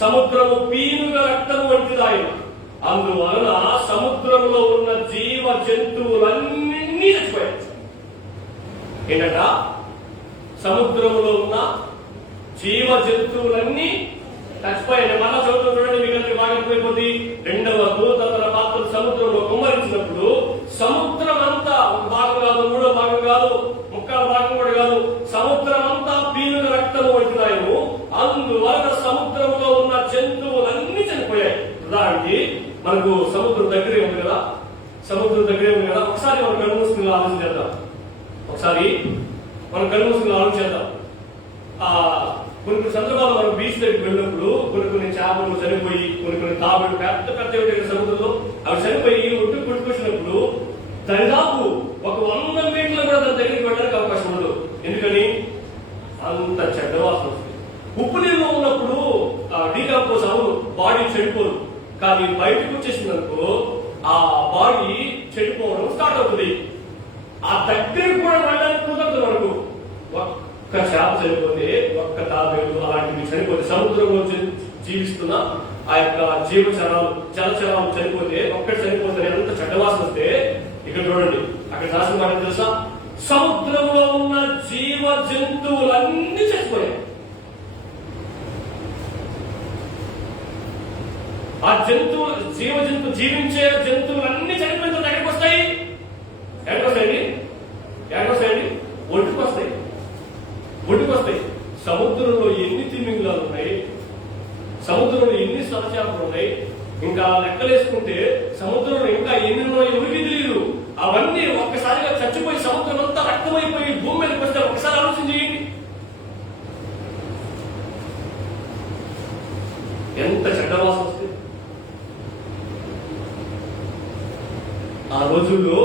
సముద్రము పీనుగా రక్తము వంటిదాయను. అందువలన సముద్రంలో ఉన్న జీవ జంతువులన్నీ చచ్చిపోయాయి. ఏంటంట? సముద్రంలో ఉన్న జీవ జంతువులన్నీ చచ్చిపోయాయి. మళ్ళా చదువుతున్న చూడండి, మీకు బాగా అర్థమైపోతుంది. రెండవ దూత తన పాత్రను సముద్రంలో కుమ్మరించినప్పుడు సముద్రం అంతా, ఒక భాగం కాదు, మూడో భాగం కాదు, ముక్కాల భాగం కూడా కాదు, సముద్రం అంతా పీనుగ రక్తము వంటిదాయను. అందువలన సముద్రంలో ఉన్న జంతువులన్నీ చనిపోయాయి. ఉదాహరణకి మనకు సముద్రం దగ్గరే ఉంది కదా, సముద్రం దగ్గరే ఉంది కదా. ఒకసారి మనం కళ్ళు మూసుకుని ఆలోచన చేద్దాం. ఒకసారి మనం కళ్ళు మూసుకుని ఆలోచన చేద్దాం. కొన్ని సందర్భాలు మనం బీచ్ దగ్గరికి వెళ్ళినప్పుడు కొన్ని చేపలు చనిపోయి, కొన్ని తాబేలు పెద్ద పెద్ద సముద్రంలో అవి చనిపోయి ఒడ్డు కొట్టుకొచ్చినప్పుడు దాదాపు ఒక 100 మీటర్లు కూడా దాని దగ్గరికి వెళ్ళడానికి అవకాశం ఉండదు. ఎందుకని? అంత చెడ్డ వాసన వస్తుంది. ఉప్పు నీళ్ళు ఉన్నప్పుడు డీకంపోజ్ అవ్వదు, బాడీ చెడిపోదు. కానీ బయటకు వచ్చేసిందనుకో ఆ బాడీ చెడిపోవడం స్టార్ట్ అవుతుంది. ఆ దగ్గర కూడా వెళ్ళడానికి కుదరదు మనకు. ఒక్క చేప చనిపోతే, ఒక్క తాబేలు అలాంటివి చనిపోతే, సముద్రంలో జీవిస్తున్న ఆ యొక్క జలచరాలు చనిపోతే, ఒక్కటి చనిపోతే ఎంత చెడ్డవాసన వస్తే, ఇక్కడ చూడండి అక్కడ రాసిన మాట తెలుసా, సముద్రంలో ఉన్న జీవ జంతువులన్నీ చచ్చిపోయాయి. ఆ జీవించే జంతువులన్నీ చనిపోయిన ఎక్కడికి వస్తాయి? ఒడ్డుకు వస్తాయి. సముద్రంలో ఎన్ని తిమింగలాలు ఉన్నాయి, సముద్రంలో ఎన్ని సరచేపలు ఉన్నాయి, ఇంకా లెక్కలేసుకుంటే సముద్రంలో ఇంకా ఎన్ని ఉన్నాయో ఎవరికి తెలియదు. అవన్నీ ఒక్కసారిగా చచ్చిపోయి సముద్రం అంతా రక్తమైపోయి భూమి మీదకి వస్తే ఒకసారి ఆలోచన చేయండి, ఎంత చెడ్డవాసన వస్తుంది. ఆ రోజుల్లో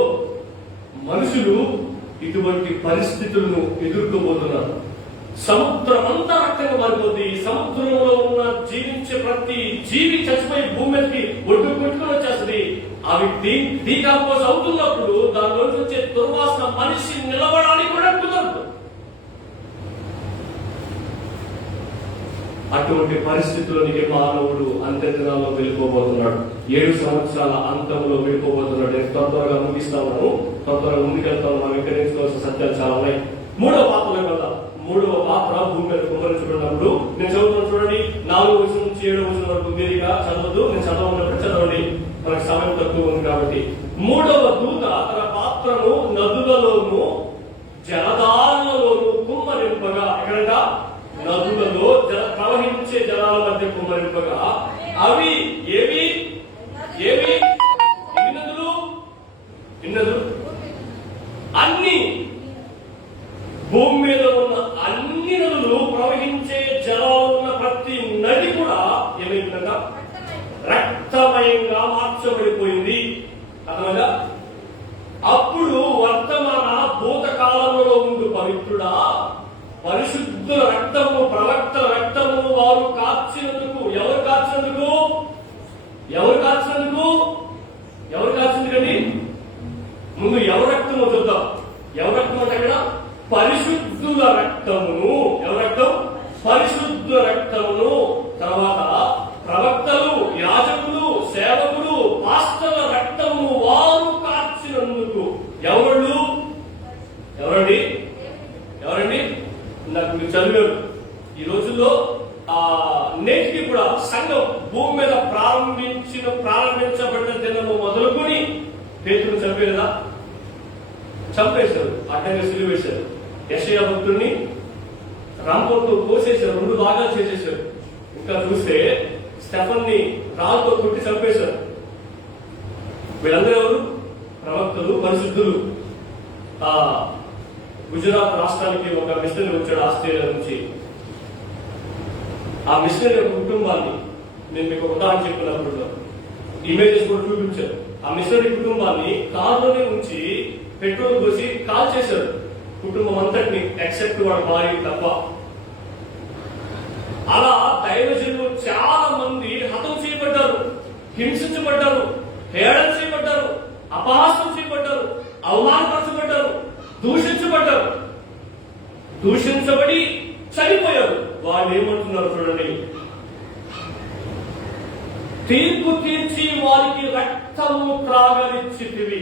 మనుషులు ఇటువంటి పరిస్థితులను ఎదుర్కోబోతున్నారు. సముద్రం అంతా రక్తంగా మారిపోతుంది. సముద్రంలో ఉన్న జీవించే ప్రతి జీవి చచ్చిపోయి భూమి మీదకి ఒడ్డు పెట్టుకుని వచ్చేస్తుంది. అవి డీకంపోజ్ అవుతున్నప్పుడు దానిలోంచి వచ్చే దుర్వాసన మనిషి నిలబడానికి కూడా కుదరదు. అటువంటి పరిస్థితుల్లోనికి మానవుడు అంత్యదినాల్లో వెళ్ళిపోబోతున్నాడు. 7 సంవత్సరాల అంతంలో వెళ్ళిపోబోతున్నాడు. నేను త్వరగా ముగిస్తా ఉన్నాను, త్వరగా ముందుకెళ్తాను. మనం ఇక్కడ నేర్చుకోవాల్సిన సత్యాలు చాలా ఉన్నాయి. 3వ పాత్రలో వెళ్దాం. 3వ పాత్ర భూమి మీద కుమ్మరించుకున్నప్పుడు నేను చదువుతున్నాను చూడండి. 4వ వచనం నుంచి 7వ వచనం వరకు దీనిగా చదవద్దు, నేను చదవనప్పుడు చదవండి, మనకు సమయం తక్కువ ఉంది కాబట్టి. 3వ దూత తన పాత్రను నదులలోను జలధారలలోను కుమ్మరింపగా, ఎక్కడంట? నదులలో ప్రవహించే జలాల మధ్య కుమ్మరింపగా, అవి ఏవి ఎన్ని నదులు? అన్ని భూమి మీద ఉన్న అన్ని నదులు, ప్రవహించే జలాలు ఉన్న ప్రతి నది కూడా ఏమైందంట? రక్తమయంగా మార్చబడిపోయింది. అర్థమైందా? అప్పుడు వర్తమాన భూతకాలంలో ఉండు పవిత్రుడా, పరిశుద్ధుల రక్తము, ప్రవక్తల రక్తము వారు కార్చినందుకు. ఎవరు కార్చినందుకండి? ముందు ఎవరి రక్తము చూద్దాం. ఎవరి రక్తం అంటే కదా? పరిశుద్ధుల రక్తమును. ఎవరి రక్తం? పరిశుద్ధుల రక్తమును. తర్వాత ప్రవక్తలు, యాజకులు, సేవకులు, పాస్టర్ల రక్తమును వారు కార్చినందుకు. ఎవరండి? నాకు మీరు చదివారు. ఈ రోజుల్లో నేటికి కూడా సంఘం భూమి మీద ప్రారంభించబడిన దినము మొదలుకొని పేతురును చంపేశారు, అడ్డంగా సిలువేశారు. యెషయా భక్తుడిని రాంపంతో కోసేశారు, 2 భాగాలు చేసేశారు. ఇంకా చూస్తే స్టెఫన్ని రాళ్ళతో కొట్టి చంపేశారు. వీళ్ళందరూ ఎవరు? ప్రవక్తలు, పరిశుద్ధులు. గుజరాత్ రాష్ట్రానికి ఒక మిషనరీ వచ్చాడు ఆస్ట్రేలియా నుంచి. ఆ మిషనరీ యొక్క కుటుంబాన్ని నేను మీకు ఒక ఉదాహరణ చెప్పినప్పుడు ఇమేజెస్ కూడా చూపించారు. ఆ మిషనరీ కుటుంబాన్ని కారులోనే ఉంచి పెట్రోల్ పోసి కాల్ చేశారు, కుటుంబం అంతటిని, ఎక్సెప్ట్ వాడి భార్య తప్ప. అలా దైవజనులు చాలా మంది హతం చేయబడ్డారు, హింసించబడ్డారు, హేళన చేయబడ్డారు, అపహాస్యం చేయబడ్డారు, అవమానపరచబడ్డారు, దూషించబడి చనిపోయారు. వాళ్ళు ఏమంటున్నారు చూడండి, తీర్పు తీర్చి వారికి రక్తము త్రాగనిచ్చితివి.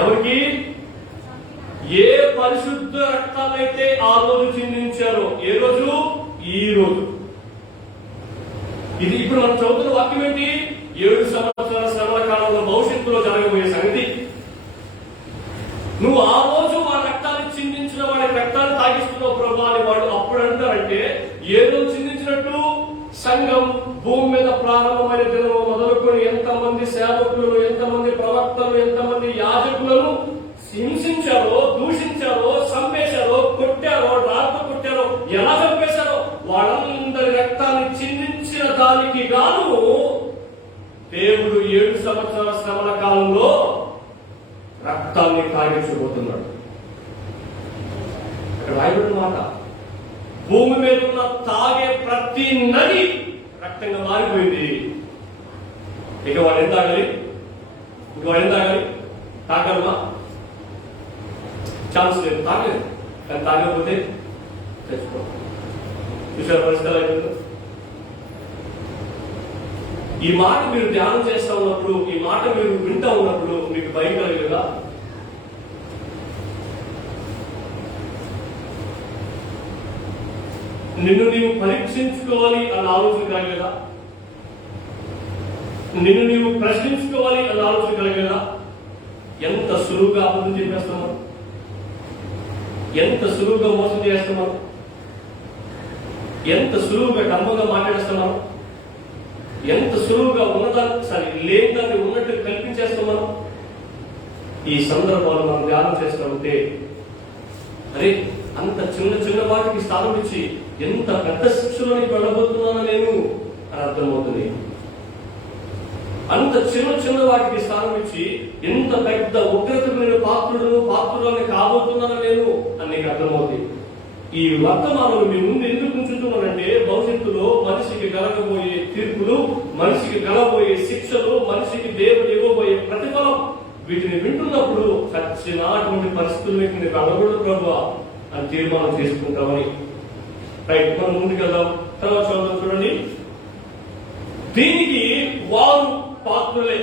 ఎవరికి? ఏ పరిశుద్ధ రక్తమైతే ఆ రోజు చిందించారో. ఏ రోజు? ఈ రోజు. ఇది ఇప్పుడు మనం చదువుతున్న వాక్యం ఏంటి? 7 సంవత్సరాల శ్రమల కాలంలో భవిష్యత్తులో జరగబోయే సంగతి. నువ్వు ఆ రోజు ఆ రక్తాన్ని చిందించిన వాడి రక్తాన్ని తాగిస్తున్నావు ప్రభా అని వాడు అప్పుడు అంటారంటే, ఏ రోజు చిందించినట్టు? సంఘం భూమి మీద ప్రారంభమైన దినం మొదలుకొని ఎంతమంది సేవకులను, ఎంతమంది ప్రవక్తలు, ఎంతమంది యాజకులను హింసించారో, దూషించారో, చంపేశారో, కొట్టారో, రాళ్ళతో కొట్టారో, ఎలా చంపేశారో వాళ్ళందరి రక్తాన్ని చిందించిన దానికి గాను దేవుడు 7 సంవత్సరాల శ్రమల కాలంలో రక్తాన్ని కాగించబోతున్నాడు. ఇక్కడ రాయబడిన మాట, భూమి మీద ఉన్న తాగే ప్రతి నది రక్తంగా మారిపోయింది. ఇక వాడు ఎంత ఆడాలి? ఇంకో ఏం తాగాలి? తాగలమా? ఛాన్స్ లేదు, తాగలేదు. కానీ తాగకపోతే తెచ్చుకో. విషయ పరిస్థితులు అయిపోయింది. ఈ మాట మీరు ధ్యానం చేస్తా ఉన్నప్పుడు, ఈ మాట మీరు వింటా ఉన్నప్పుడు మీకు భయం కలగలేదా? నిన్ను నీవు పరీక్షించుకోవాలి అన్న ఆలోచన కలగలేదా? నిన్ను నీవు ప్రశ్నించుకోవాలి అన్న ఆలోచన కలగలేదా? ఎంత సులువుగా అబద్ధం చెప్పేస్తున్నాం, ఎంత సులువుగా మోసం చేస్తున్నాం, ఎంత సులువుగా డమ్మంగా మాట్లాడేస్తున్నాం, ఎంత సులువుగా ఉన్నదాన్ని సరే లేని దాన్ని ఉన్నట్టు కల్పించేస్తున్నాం. ఈ సందర్భాలు మనం ధ్యానం చేస్తూ ఉంటే అరే అంత చిన్న చిన్న వాటికి స్థానం ఇచ్చి ఎంత పెద్ద శిక్షలోనికి వెళ్ళబోతున్నానో నేను అని అర్థమవుతుంది. అంత చిన్న చిన్న వాటికి స్థానం ఇచ్చి ఎంత పెద్ద ఉగ్రతకు నేను పాత్రులని కాబోతున్నానో నేను అని నీకు అర్థమవుతుంది. ఈ వర్తమానం మీ ముందు ఎందుకు ఉంచుతున్నానంటే భవిష్యత్తులో మనిషికి కలగబోయే తీర్పులు, మనిషికి కలగబోయే శిక్షలు, మనిషికి దేవుడు ఇవ్వబోయే ప్రతిఫలం, వీటిని వింటున్నప్పుడు చచ్చినటువంటి పరిస్థితుల్లోకి నీకు అడగడు ప్రభువా అని తీర్మానం చేసుకుంటామని. రైట్, మనం ముందుకెళ్దాం. తర్వాత చూడండి. దీనికి వారు పాత్రులే,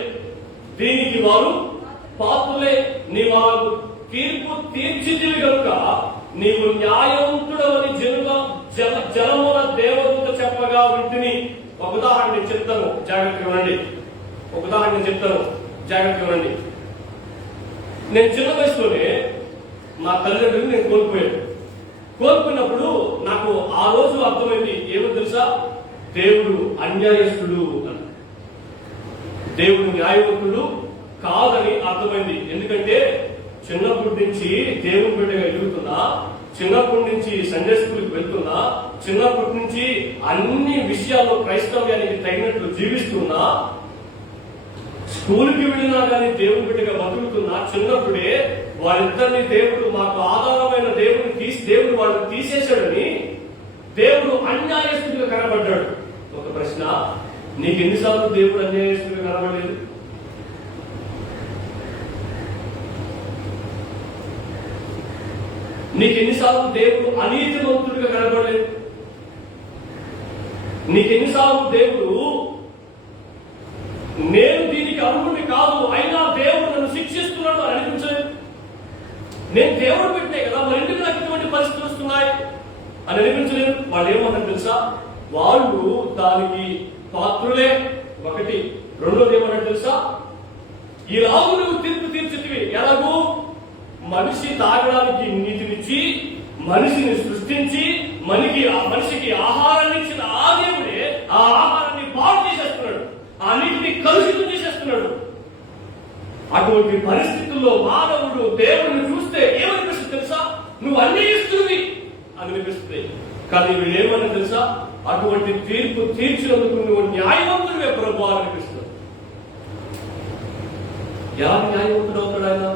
దీనికి వారు పాత్రులే. నీ వారు తీర్పు తీర్చిదివి కనుక నీవు న్యాయవంతుడవని జనముల దేవదూత చెప్పగా వింటిని. ఒక ఉదాహరణ చెప్తాను, జాగ్రత్తగా వినండి. ఒక ఉదాహరణ చెప్తాను, జాగ్రత్తగా వినండి. నేను చిన్న వయసులోనే మా తల్లిదండ్రులు నేను కోల్పోయినప్పుడు నాకు ఆ రోజు అర్థమైంది. ఏమో తెలుసా? దేవుడు అన్యాయస్తుడు అని, దేవుడు న్యాయవంతుడు కాదని అర్థమైంది. ఎందుకంటే చిన్నప్పటి నుంచి దేవుని బిడ్డగా ఎదుగుతున్నా, చిన్నప్పటి నుంచి సండే స్కూల్కి వెళ్తున్నా, చిన్నప్పటి నుంచి అన్ని విషయాల్లో క్రైస్తవ్యానికి తగినట్లు జీవిస్తున్నా, స్కూల్కి వెళ్ళినా కానీ దేవుని బిడ్డగా బతుకుతున్నా. చిన్నప్పుడే వారిద్దరిని దేవుడు మాకు ఆధారమైన దేవుడు వాళ్ళని తీసేశాడని దేవుడు అన్యాయస్తుడిగా కనబడ్డాడు. ఒక ప్రశ్న, నీకు ఎన్నిసార్లు దేవుడు అన్యాయస్తుడిగా కనబడలేదు? నీకెన్నిసార్లు దేవుడు అనీతిమంతుడిగా కనబడలేదు? నీకెన్నిసార్లు దేవుడు నేను దీనికి అర్హుడిని కాదు అయినా దేవుడు నన్ను శిక్షిస్తున్నాడు అని అనిపించలేదు? నేను దేవుడు పెట్టినే కదా, మరి ఎందుకు నాకు ఇటువంటి పరిస్థితులు వస్తున్నాయి అని అనిపించలేదు? వాళ్ళు ఏమన్నారు తెలుసా? వాళ్ళు దానికి పాత్రులే. ఒకటి. రెండోది ఏమన్నారు తెలుసా? ఇలాగూ నువ్వు తీర్పు తీర్చితివి. ఎలాగూ? మనిషి తాగడానికి నీటినిచ్చి, మనిషిని సృష్టించి, మనిషికి ఆహారాన్ని ఇచ్చిన ఆ దేవుడే ఆ ఆహారాన్ని పాడు చేసేస్తున్నాడు, ఆ నీటిని కలుషితం చేసేస్తున్నాడు. అటువంటి పరిస్థితుల్లో మానవుడు దేవుడిని చూస్తే ఏమనిపిస్తుంది తెలుసా? నువ్వు అన్యాయస్తుడివి అని అనిపిస్తుంది. కానీ వీళ్ళు ఏమని తెలుసా? అటువంటి తీర్పు తీర్చినందుకు నువ్వు న్యాయవంతుడివే ప్రభు అని అనిపిస్తుంది. ఎలా న్యాయవంతుడు అవుతాడు ఆయన?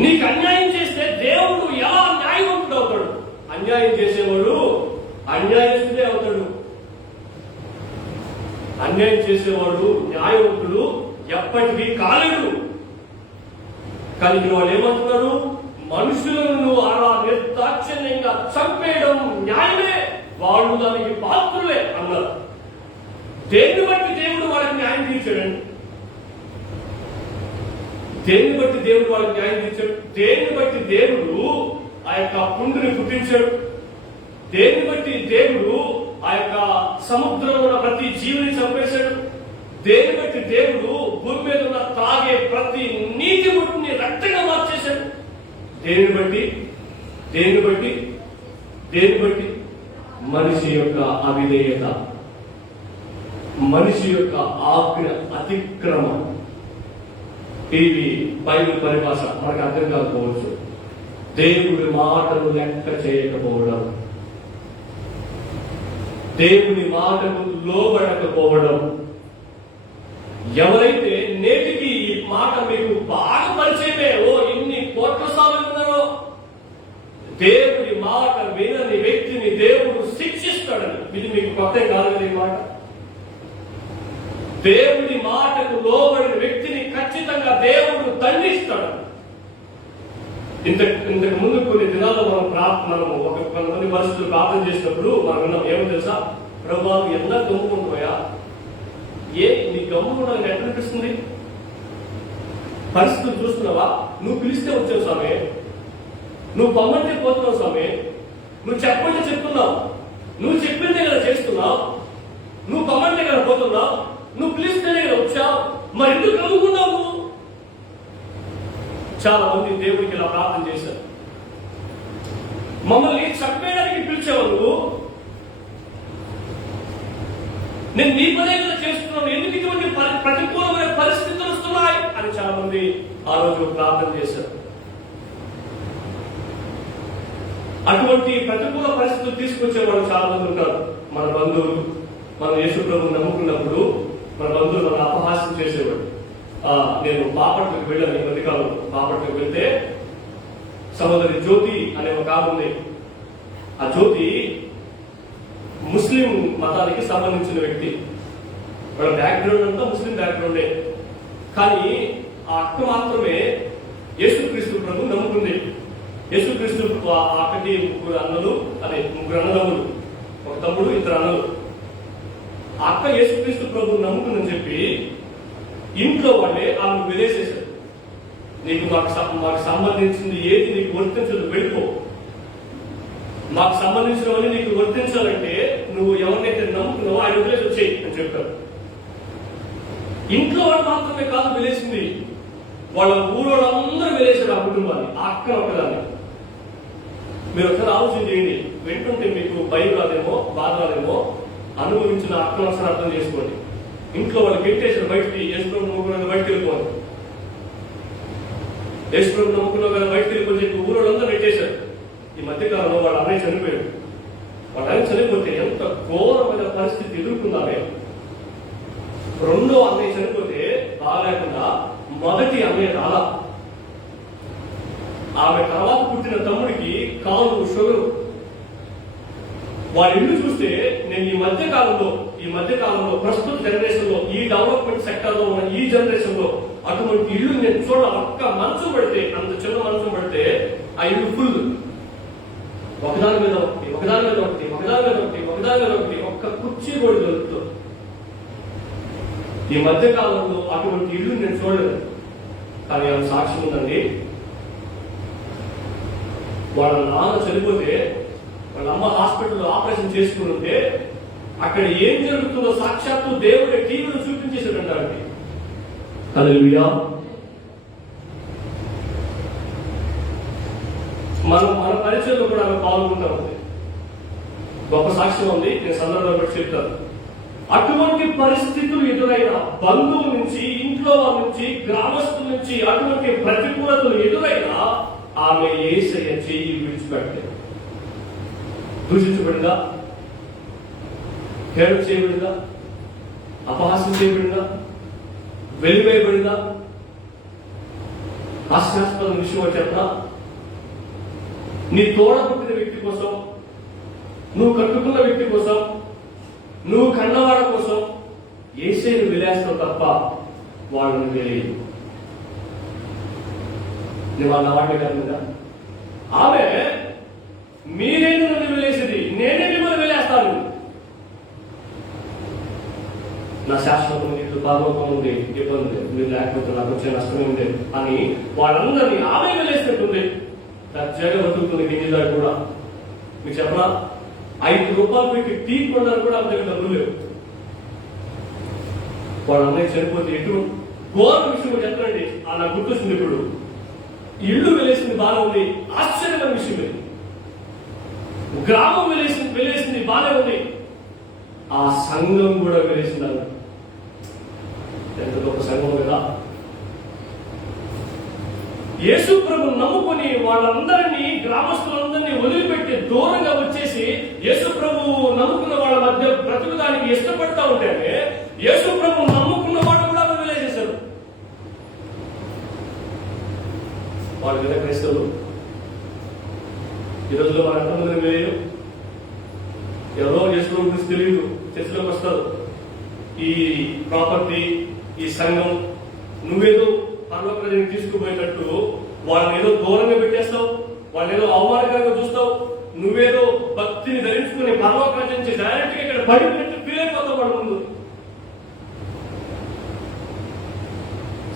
నీకు అన్యాయం చేస్తే దేవుడు ఎలా న్యాయవంతుడు అవుతాడు? అన్యాయం చేసేవాడు అన్యాయస్తుడే అవుతాడు. అన్యాయం చేసేవాడు న్యాయవంతుడు ఎప్పటికీ కాలేడు. కానీ వాళ్ళు ఏమంటున్నారు? మనుషులను అలా నిర్దాక్షిణ్యంగా చంపేయడం న్యాయమే, వాళ్ళు దానికి పాత్రులే అన్నారు. దేన్ని బట్టి దేవుడు వాళ్ళకి న్యాయం తీర్చాడండి? దేన్ని బట్టి దేవుడు వాళ్ళకి న్యాయం తీర్చాడు? దేన్ని బట్టి దేవుడు ఆ యొక్క పుండుని పుట్టించాడు? దేన్ని బట్టి దేవుడు ఆ యొక్క సముద్రంలో ఉన్న ప్రతి జీవిని చంపేశాడు? దేన్ని బట్టి దేవుడు భూమి మీద ఉన్న తాగే ప్రతి నీటి బొట్టుని రక్తంగా మార్చేశాడు? దేన్ని బట్టి? దేన్ని బట్టి? దేన్ని బట్టి? మనిషి యొక్క అవిధేయత, మనిషి యొక్క ఆజ్ఞ అతిక్రమం. ఇది బైబిల్ పరిభాష, మనకు అర్థం కాకపోవచ్చు. దేవుడి మాటను లెక్క చేయకపోవడం, దేవుని మాటకు లోబడకపోవడం. ఎవరైతే నేటికి ఈ మాట మీకు బాగా పరిచయమే, ఇన్ని కోట్ల సార్లు ఉన్నారో, దేవుడి మాట వినని వ్యక్తిని దేవుడు శిక్షిస్తాడని, ఇది మీకు కొత్త కాదు కదా ఈ మాట. దేవుడి మాటకు లోబడిన వ్యక్తిని ఖచ్చితంగా దేవుడు దండిస్తాడు. ఇంతకు ముందు కొన్ని దినాల్లో మనము కొంతమంది పరిస్థితులు ప్రార్థన చేసినప్పుడు మనం విన్నాం, ఏమో తెలుసా, ప్రభువా ఎంత గమ్ముకుంటున్నాయా, నీ గమ్ముకుంటానికి ఎట్లా అనిపిస్తుంది? పరిస్థితులు చూస్తున్నావా? నువ్వు పిలిస్తే వచ్చావు స్వామి, నువ్వు పొమ్మంటే పోతున్నావు స్వామి, నువ్వు చెప్పంటే చెప్తున్నావు, నువ్వు చెప్పిందే కదా చేస్తున్నావు, నువ్వు పొమ్మంటే కదా పోతున్నావు, నువ్వు పిలిస్తేనే కదా వచ్చావు, మరి ఎందుకు గమ్ముకున్నావు? చాలా మంది దేవుడికి ఇలా ప్రార్థన చేశారు. మమ్మల్ని చంపేయడానికి పిలిచావు నువ్వు, నేను నీ పనే కదా చేస్తున్నాను, ఎందుకు ఇటువంటి ప్రతికూలమైన పరిస్థితులు వస్తున్నాయి అని చాలా మంది ఆ రోజు ప్రార్థన చేశారు. అటువంటి ప్రతికూల పరిస్థితులు తీసుకొచ్చే వాళ్ళు చాలా మంది ఉంటారు. మన బంధువులు, మనం యేసు ప్రభువుని నమ్ముకున్నప్పుడు మన బంధువులు మన అపహాస్యం చేసేవాడు. నేను బాపట్లకు వెళ్ళాను, ఈ మధ్యకాలం బాపట్లకు వెళ్తే సహోదరి జ్యోతి అనే ఒక ఆమె ఉంది. ఆ జ్యోతి ముస్లిం మతానికి సంబంధించిన వ్యక్తి. వాళ్ళ బ్యాక్గ్రౌండ్ అంతా ముస్లిం బ్యాక్గ్రౌండే. కానీ ఆ అక్క మాత్రమే యేసుక్రీస్తు ప్రభు నమ్ముకుంది. యేసుక్రీస్తు అక్కకి ముగ్గురు అన్నదమ్ములు, ఒక తమ్ముడు, ఇద్దరు అన్నలు. ఆ అక్క యేసుక్రీస్తు ప్రభు నమ్ముకుందని చెప్పి ఇంట్లో వాళ్ళే ఆమెను వెలేసేశారు. మాకు సంబంధించింది ఏది నీకు వర్తించదు, వెళ్ళిపో. మాకు సంబంధించినవన్నీ నీకు వర్తించాలంటే నువ్వు ఎవరినైతే నమ్ముకున్నావో ఆయన వదిలేసి వచ్చేయి అని చెప్పారు. ఇంట్లో వాళ్ళు మాత్రమే కాదు వెలేసింది, వాళ్ళ ఊరోళ్ళందరూ వెలేశారు ఆ కుటుంబాన్ని, ఆ అక్క ఒకదాన్ని. మీరు ఒకసారి ఆలోచన చేయండి. వింటుంటే మీకు భయం రాదేమో, బాధ రాదేమో, అనుభవించిన అక్కను ఒకసారి అర్థం చేసుకోండి. ఇంట్లో వాళ్ళు గెట్టేసారు బయటికి, యేసుప్రభు నమ్ముకున్న బయటకు వెళ్ళిపోవాలి, యేసుప్రభు నమ్ముకున్న కదా బయటకు వెళ్ళిపోయి చెప్పి ఊరోళ్ళందరూ నెట్టేశారు. ఈ మధ్యకాలంలో వాళ్ళ అన్నయ్య చనిపోయాడు. వాళ్ళ అన్నయ్య చనిపోతే ఎంత ఘోరమైన పరిస్థితి ఎదుర్కొన్నామే. రెండో అన్నయ్య చనిపోతే బాగాలేకుండా మొదటి అన్నయ్య రాలా. ఆమె తర్వాత పుట్టిన తమ్ముడికి కాలు, షుగరు. వాళ్ళ ఇల్లు చూస్తే నేను ఈ మధ్య కాలంలో ప్రస్తుత జనరేషన్ లో, ఈ డెవలప్మెంట్ సెక్టర్ లో ఉన్న ఈ జనరేషన్ లో అటువంటి ఇల్లు నేను ఒక్క మంచం పడితే, అంత చిన్న మంచం పడితే ఆ ఇల్లు ఫుల్, ఒకదాని మీద ఒకటి, ఒక్క కుర్చీ కూడా దొరుకుతుంది. ఈ మధ్య కాలంలో అటువంటి ఇల్లు నేను చూడలేదు. కానీ ఆమె సాక్ష్యం ఉందండి. వాళ్ళ నాన్న చనిపోతే వాళ్ళ అమ్మ హాస్పిటల్లో ఆపరేషన్ చేసుకుని ఉంటే అక్కడ ఏం జరుగుతుందో సాక్షాత్తు దేవుడి టీవీలో చూపించేసాడంటారండి. హల్లెలూయా. మన పరిచయంలో కూడా ఆమె పాల్గొంటా ఉంది. గొప్ప సాక్ష్యం ఉంది, నేను సందర్భంలో బట్టి చెప్తాను. అటువంటి పరిస్థితులు ఎదురైన బంధువుల నుంచి, ఇంట్లో వాళ్ళ నుంచి, గ్రామస్తుల నుంచి అటువంటి ప్రతికూలతలు ఎదురైనా ఆమె యేసయ్య చెయ్యి విడిచిపెట్టలేదు. దూషించబడిందా, హేళన చేయబడిందా, అపహాస్యం చేయబడిందా, వెలివేయబడిందా? హాస్యాస్పద విషయం చెప్పనా, నీ తోడ పుట్టిన వ్యక్తి కోసం, నువ్వు కట్టుకున్న వ్యక్తి కోసం, నువ్వు కన్నవాడ కోసం యేసయ్యను విలేస్తావు తప్ప వాళ్ళని తెలియదు. నువ్వు వాళ్ళ వాటి కాదు. ఆమె మీరే నన్ను వెలేసేది, నేనే మిమ్మల్ని వెలేస్తాను, నా శాశ్వతం ఉంది, కృపాలోకం ఉంది, ఇబ్బంది మీరు లేకపోతే నాకు వచ్చే నష్టమే ఉంది అని వాళ్ళందరినీ ఆమె వెలేసినట్టుంది. దర్జాగా బతుకుతుంది. గింజదాడు కూడా మీకు చెప్పనా, 5 రూపాయలు పెట్టి టీ కొనడానికి కూడా అంత డబ్బులు లేవు. వాళ్ళ అన్నయ్య చనిపోతే ఎటు ఘోర విషయం చెప్పండి. నాకు గుర్తొస్తుంది. ఇప్పుడు ఇల్లు వెలేసింది బాగా ఉంది, ఆశ్చర్యమైన విషయం ఇది. గ్రామం వెలేసింది బాగా ఉంది, ఆ సంఘం కూడా వెలేసింది. ఎంత గొప్ప సంఘం కదా. యేసు ప్రభు నమ్ముకొని వాళ్ళందరినీ, గ్రామస్తులందరినీ వదిలిపెట్టి దూరంగా వచ్చేసి యేసు ప్రభు నమ్ముకున్న వాళ్ళ మధ్య బ్రతుకుదానికి ఇష్టపడతా ఉంటేనే యేసు ప్రభు నమ్ముకున్న వాడు కూడా వదిలేసేశారు. వాళ్ళు మీద క్రైస్తవులు ఈ రోజులో వాళ్ళు ఎంతమంది వేయరు. ఎవరో యేసు ప్రభు గురించి తెలియదు, చర్చలోకి వస్తారు. ఈ ప్రాపర్టీ, ఈ సంఘం, నువ్వేదో పరలోక రాజ్యానికి తీసుకుపోయేటట్టు వాళ్ళని ఏదో దూరంగా పెట్టేస్తావు, వాళ్ళని ఏదో అవమానకరంగా చూస్తావు. నువ్వేదో భక్తిని ధరించుకుని పరలోక రాజ్యం నుంచి డైరెక్ట్ గా ఇక్కడ పడిపోయినట్టు ఫీల్ అయిపోతావు వాళ్ళ ముందు.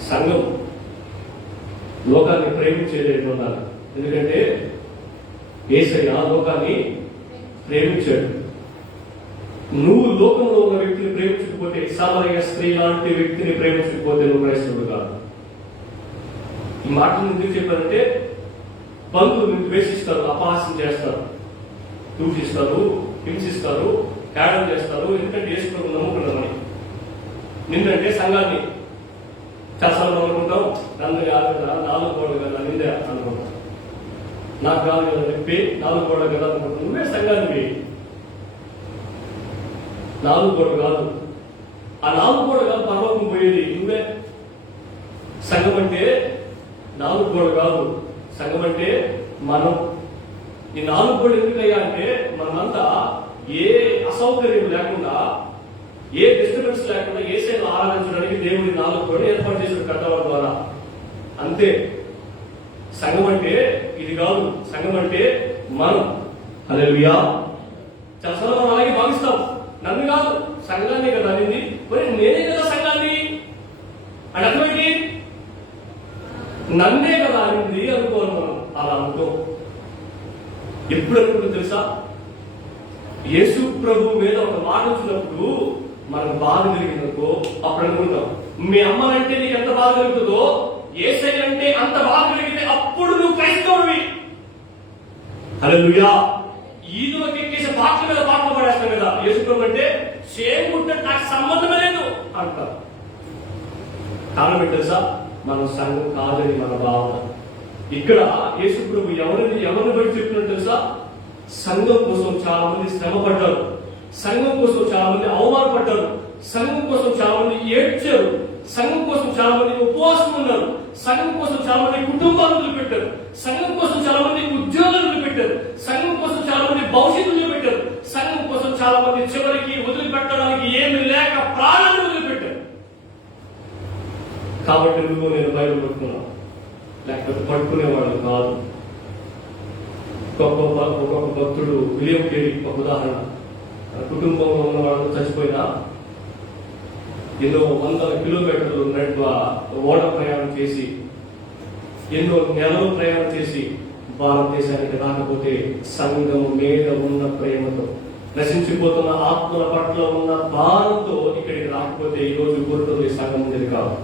సంఘం లోకాన్ని ప్రేమించేది ఉండాలి. ఎందుకంటే యేసయ్య లోకాన్ని ప్రేమించాడు. నువ్వు లోకంలో ఉన్న వ్యక్తిని ప్రేమించకపోతే, సామాన్య స్త్రీ లాంటి వ్యక్తిని ప్రేమించకపోతే నువ్వు క్రైస్తవుడు కాదు. ఈ మాటలు ఎందుకు చెప్పారంటే బంధువులు నిన్ను ద్వేషిస్తారు, అపహాస్యం చేస్తారు, దూషిస్తారు, హింసిస్తారు, త్యాగం చేస్తారు. ఎందుకంటే యేసుప్రభువుని నమ్ముకున్నామని. నిన్నంటే సంఘాన్ని చాలాసార్లు అనుకుంటాం, నన్ను కాదు కదా, 4 కోట్లు కదా నిందే అనుకుంటాం. నాకు కాదు కదా చెప్పి 4 కోట్లు కదా అనుకుంటాం. నువ్వే సంఘాన్ని 4 కోట్లు కాదు. ఆ 4 కోట్లు కాదు పర్వతం పోయేది నువ్వే. సంఘం అంటే 4 కోట్లు కాదు, సంఘం అంటే మనం. ఈ 4 కోట్లు ఎందుకయ్యా అంటే మనమంతా ఏ అసౌకర్యం లేకుండా, ఏ డిస్టర్బెన్స్ లేకుండా యేసయ్యను ఆరాధించడానికి దేవుడి 4 కోట్లు ఏర్పాటు చేసిన కట్టవారి ద్వారా. అంతే. సంఘం అంటే ఇది కాదు, సంఘం అంటే మనం. హల్లెలూయా. చాలా మనం అలాగే భావిస్తాం. నన్ను కాదు, సంఘాన్ని కదా అనింది, మరి నేనే కదా సంఘాన్ని అని అర్థమైంది. నన్నే కదా అనింది అనుకోను మనం. అలా అనుకో. ఎప్పుడు అనుకుంటుంది తెలుసా? యేసు ప్రభు మీద ఒక మాట వచ్చినప్పుడు మనకు బాధ కలిగిననుకో అప్పుడు అనుకుంటాం, మీ అమ్మనంటే నీకు ఎంత బాధ కలుగుతుందో యేసయ్య అంటే అంత బాధ కలిగితే అప్పుడు నువ్వు క్రైస్తవుడివి. హల్లెలూయా. ఈదులోకి ఎక్కేసి పాటల మీద పాటలు పడేస్తాం కదా. యేసు ప్రభు అంటే సేమ్ ఉంటే నాకు సంబంధమే లేదు అంటారు. కారణం ఏంటి తెలుసా? మన సంఘం కాదని మన భావన. ఇక్కడ యేసు ప్రభు ఎవరిని బట్టి చెప్తున్నట్టు తెలుసా? సంఘం కోసం చాలా మంది శ్రమ పడ్డారు, సంఘం కోసం చాలా మంది అవమానపడ్డారు, సంఘం కోసం చాలా మంది ఏడ్చారు, సంఘం కోసం చాలా మంది ఉపవాసం ఉన్నారు, సంఘం కోసం చాలా మంది కుటుంబాలు వదిలిపెట్టారు, సంఘం కోసం చాలా మంది ఉద్యోగాలు వదిలిపెట్టారు, సంఘం కోసం చాలా మంది భవిష్యత్తు వదిలిపెట్టారు, సంఘం కోసం చాలా మంది చివరికి వదిలిపెట్టడానికి ఏమి లేక ప్రాణాన్ని వదిలిపెట్టారు. కాబట్టి నువ్వు నేను బైబిల్ పట్టుకున్నావు, లేకపోతే పట్టుకునేవాళ్ళు కాదు. ఒక్కొక్క భక్తుడు విలియం కేరీ ఒక ఉదాహరణ. కుటుంబంలో ఉన్న వాళ్ళు చచ్చిపోయినా ఎన్నో 100 కిలోమీటర్లు ఓడ ప్రయాణం చేసి, ఎన్నో నెలలు ప్రయాణం చేసి భారతదేశానికి రాకపోతే సంఘం మీద ఉన్న ప్రేమతో, నశించిపోతున్న ఆత్మల పట్ల ఉన్న భారంతో ఇక్కడికి రాకపోతే ఈ రోజు కోరుతుంది సంఘం ఉండేది కాదు.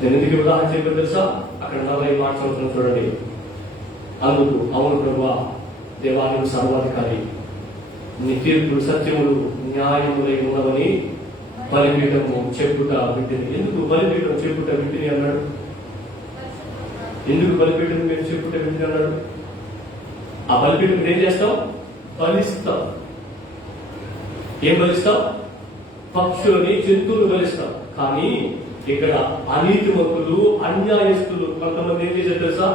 నేను ఎందుకు ఉదాహరణ చెప్పాను తెలుసా? అక్కడ 40 మాట సంవత్సరం చూడండి. అందుకు అవును ప్రభువా, దేవాలయం సర్వాధికారి, నీ తీర్పులు సత్యములు న్యాయములై ఉన్నవని బలిపీఠము చెప్పుట వింటిని. ఎందుకు బలిపీఠం చెప్పుట వింటిని అన్నాడు? ఎందుకు బలిపీఠం మీరు చెప్పుట వింటిని అన్నాడు? ఆ బలిపీఠం ఏం చేస్తావు? బలిస్తాం. ఏం బలిస్తావు? పక్షులని, జంతువులు బలిస్తాం. కానీ ఇక్కడ అనీతిమంతులు, అన్యాయస్తులు కొంతమంది ఏం చేశారు తెలుసా?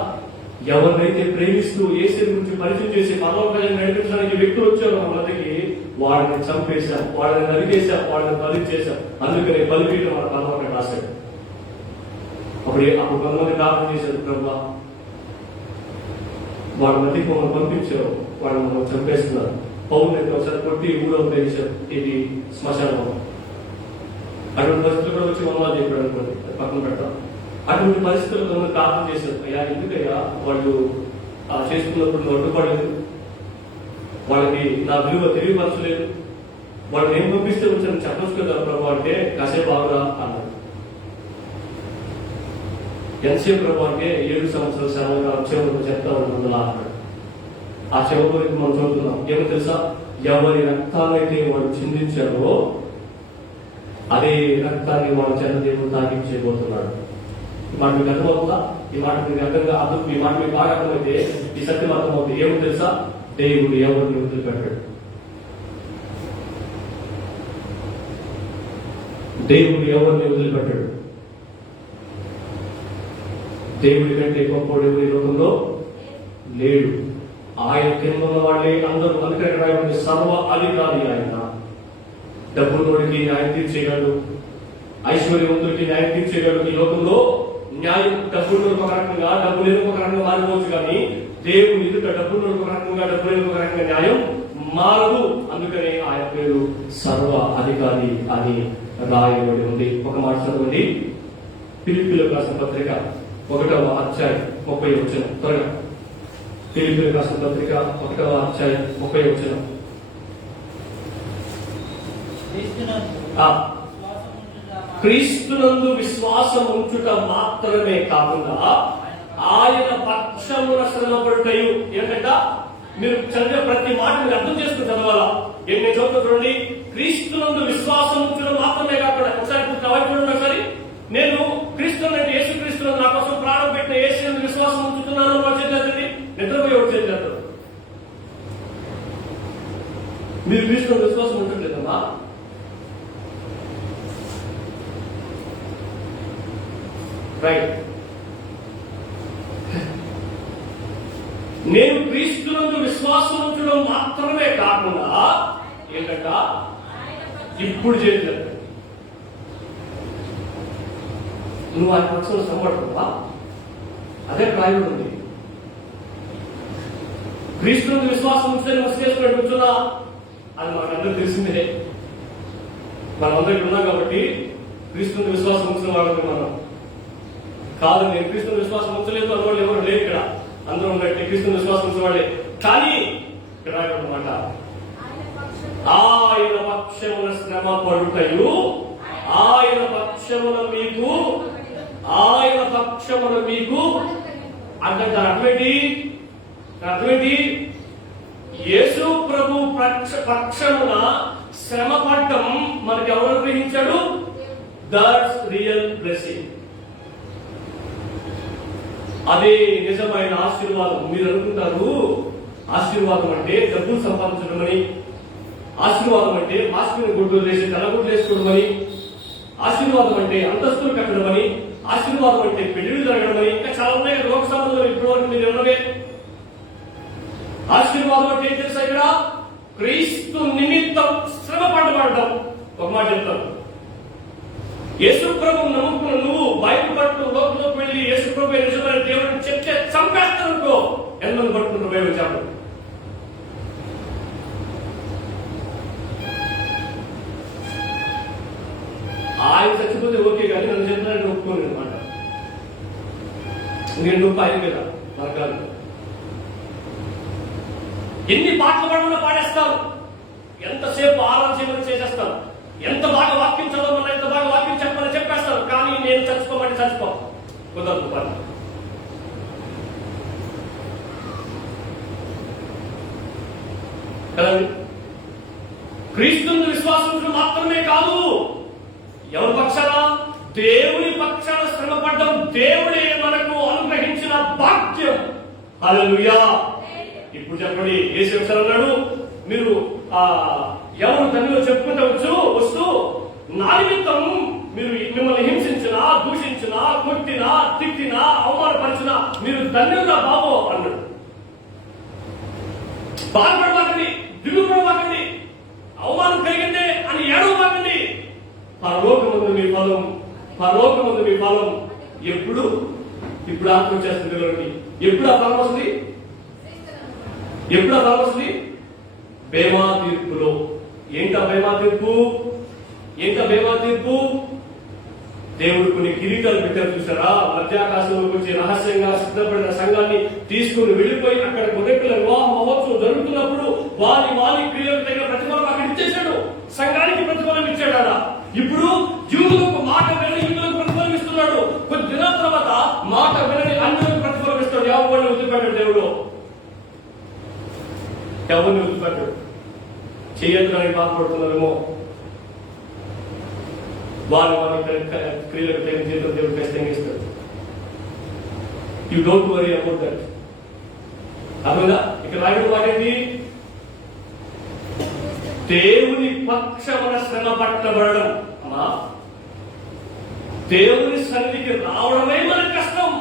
ఎవరినైతే ప్రేమిస్తూ యేసు గురించి పరిచయం చేసి పరలోకాన్ని నడిపించడానికి వ్యక్తులు వచ్చారో మన మధ్యకి, వాళ్ళని చంపేశాం, వాళ్ళని నరికేశాం, వాళ్ళని బలి చేశాం. అందుకని బలిపీఠం మన పరలోకాన్ని రాశాడు. అప్పుడు కొంతమంది ప్రార్థన చేశారు, ప్రభువా వాళ్ళ మధ్యకి మమ్మల్ని పంపించారు, వాళ్ళు మమ్మల్ని చంపేస్తున్నారు. పౌరులు ఒకసారి కొట్టి ఊరవ చేశారు, ఇది శ్మశానం. అటువంటి పరిస్థితులు కూడా వచ్చి మమ్మల్ని చెప్పాడు అనుకోండి, పక్కన పెడతాం. అటువంటి పరిస్థితుల్లో ప్రార్థన చేశారు, అయ్యా ఎందుకయ్యా వాళ్ళు చేసుకున్నప్పుడు నువ్వు అడ్డుపడలేదు, వాళ్ళకి నా విలువ తెలియపరచలేదు, వాళ్ళని ఏం పంపిస్తే వచ్చాను చెప్పచ్చు కదా ప్రభు అంటే, కాసేపు ఆగురా అన్నాడు. ఎంతసేపు ప్రభు అంటే 7 సంవత్సరాల సేవగా చివరికి చెప్తా ఉంటుంది అన్నాడు. ఆ చివరికి మనం చదువుతున్నాం, ఏమో తెలుసా? ఎవరి రక్తాన్నైతే వాళ్ళు చిందించారో అదే రక్తాన్ని వాళ్ళ చేత దేవుడు తాగించబోతున్నాడు. ఈ మాట మీకు అర్థమవుతుందా? ఈ మాట మీకు ఈ మాట మీకు బాగా అర్థమైతే ఈ సత్యం అర్థమవుతుంది. ఏమో తెలుసా? దేవుడు ఎవరిని వదిలిపెట్టాడు. దేవుడు ఎవరిని వదిలిపెట్టాడు. దేవుడి కంటే గొప్పవాడు ఎవరి లోకంలో లేడు. ఆయన కింద ఉన్న వాళ్ళే అందరూ. అందుకంటే సర్వ అధికారి ఆయన. డబ్బున్నోడికి న్యాయం తీర్చేయగలడు, ఐశ్వర్యవంతుడికి న్యాయం తీర్చేవాడు ఈ లోకంలో న్యాయం డబ్బులు ఒక రకంగా, డబ్బు లేని ఒక రకంగా మారిపోవచ్చు, కానీ దేవుని ఎదుట డబ్బులు ఒక రకంగా, డబ్బు లేని ఒక రకంగా న్యాయం మారదు. అందుకనే ఆయన పేరు సర్వ అధికారి అని రాయబడి ఉంది. ఒక మాట చదవండి, ఫిలిప్పీయులకు రాసిన పత్రిక 1వ అధ్యాయం 30వ వచనం. త్వరగా ఫిలిప్పీయులకు రాసిన పత్రిక 1వ అధ్యాయం 30వ వచనం. క్రీస్తునందు విశ్వాసం ఉంచుట మాత్రమే కాకుండా ఆయన పక్షమున శ్రమపడుటయు. ఏంటంట? మీరు చదివే ప్రతి మాట మీరు అర్థం చేసుకుని చదవాలా. నేను చదువుతా చూడండి, క్రీస్తునందు విశ్వాసం ఉంచడం మాత్రమే కాకుండా, ఒకసారి చూడండి ఒకసారి, నేను క్రీస్తు అంటే యేసు క్రీస్తు నా కోసం ప్రాణం పెట్టిన యేసు విశ్వాసం ఉంచుతున్నాను వచ్చేది నిద్రపోయి వచ్చేది. మీరు క్రీస్తు విశ్వాసం ఉంచట్లేదమ్మా. రైట్, నేను క్రీస్తునందు విశ్వాసం ఉంచడం మాత్రమే కాకుండా ఏంటంట ఇప్పుడు చేశాను. నువ్వు ఆయన పక్షంలో శ్రమపడుతున్నావా? అదే రాయబడి ఉంది. క్రీస్తునందు విశ్వాసం ఉంచితే మసి చేసుకుని కూర్చున్నా అది మనకందరూ తెలిసిందే. మనం అందరికి ఉన్నాం కాబట్టి క్రీస్తునందు విశ్వాసం ఉంచిన వాళ్ళకి మనం కాదు. నేను క్రీస్తుని విశ్వాసం ఉంచలేదు అన్నవాళ్ళు ఎవరు లేరు ఇక్కడ. అందరూ ఉన్నట్టు క్రీస్తుని విశ్వాసం ఉంచిన వాళ్ళే. కానీ ఇక్కడ అన్నమాట, ఆయన పక్షమున శ్రమ పడుటయు, ఆయన పక్షమున మీకు అంటే అర్థమేంటి? యేసు ప్రభు పక్షమున శ్రమ పడటం మనకి ఎవరు గ్రహించాడు? That's real blessing. అదే నిజమైన ఆశీర్వాదం. మీరు అనుకుంటారు ఆశీర్వాదం అంటే డబ్బులు సంపాదించడం అని, ఆశీర్వాదం అంటే మాస్కుని గుడ్డు వేసి తెల్లగుడ్లు వేసుకోవడం అని, ఆశీర్వాదం అంటే అంతస్తులు కట్టడం అని, ఆశీర్వాదం అంటే పెళ్లిళ్ళు జరగడం అని, ఇంకా చాలా ఉన్నాయి కదా లోక సమాజంలో ఇప్పటి వరకు మీరు ఎవరే. ఆశీర్వాదం అంటే ఏం తెలుసా? ఇక్కడ క్రీస్తు నిమిత్తం శ్రమ పడడం. ఒక మాట చెప్తాను, యేసు ప్రభువు నమ్ముకున్న నువ్వు బైబిల్ పట్టుకుని లోకంలోకి వెళ్ళి యేసు ప్రభు నిజమైన దేవుడిని చెప్తే చంపేస్తానుకో. ఎంతమంది పట్టుకుంటారు బైబిల్ చెప్పండి? ఆయన చచ్చిపోతే ఓకే, కానీ నన్ను చెప్తానంటే ఒప్పుకోను అనమాట. నేను నొప్పి ఆయన కదా నాకు కాదు. ఎన్ని పాటలు పడమన్నా పాడేస్తాను, ఎంతసేపు ఆలోచన చేసేస్తాను, ఎంత బాగా వాక్యం చదవమన్నా ఎంత బాగా వాక్యం చెప్పమని చెప్పేస్తాను. కానీ నేను చచ్చిపోమంటే చచ్చిపో కుదరదు పని. కదండి, క్రీస్తుని విశ్వాసం మాత్రమే కాదు, ఎవరి పక్షాన? దేవుని పక్షాన శ్రమపడ్డం దేవుడే మనకు అనుగ్రహించిన భాగ్యం. హల్లెలూయా. ఇప్పుడు చెప్పండి, యేసు ఒకసారి అన్నాడు, మీరు ఎవరు తనలో చెప్పుకుంటూ వస్తూ నా నిమిత్తం మీరు మిమ్మల్ని హింసించినా, దూషించినా, కొట్టినా, తిట్టినా, అవమానపరిచినా మీరు ధన్యులుగా బాబు అన్నాడు. బాధపడబాకండి, దిగుపడబాకండి, అవమానం కలిగిందే అని ఏడవబాకండి. పరలోకమందు మీ ఫలం ఎప్పుడు ఆత్మ వచ్చేస్తుంది పిల్లలకి. ఎప్పుడు ఆ ఫలం వస్తుంది? బేమా తీర్పులో. ఏంటా బేమా తీర్పు? దేవుడు కొన్ని కిరీటాలు పెట్టారు చూసారా? మధ్యాకాశంలోకి వచ్చి రహస్యంగా సిద్ధపడిన సంఘాన్ని తీసుకుని వెళ్లిపోయి అక్కడ కొరెక్కుల వివాహ మహోత్సవం జరుగుతున్నప్పుడు వారి క్రియలకు తగిన ప్రతిఫలం అక్కడ ఇచ్చేశాడు. సంఘానికి ప్రతిఫలం ఇచ్చాడా? ఇప్పుడు యూదులకు మాట వినని యూదులకు ప్రతిఫలం ఇస్తున్నాడు. కొద్ది దినాల తర్వాత మాట వినని అన్యులకు ప్రతిఫలం ఇస్తాడు. ఎవరిని వదిలిపెట్టాడు దేవుడు? ఎవరిని వదిలిపెట్టాడు? చేయడానికి బాధపడుతున్నారేమో వారి క్రియలకు తగిన జీవితం దేవుడు ఖచ్చితంగా ఇస్తాడు. You don't worry about that. అర్థమైందా? ఇక్కడ రాయడం వాడేది దేవుని పక్షమున శ్రమ పట్టబడడం. అమ్మా, దేవుని సన్నిధికి రావడమే మనకు కష్టం.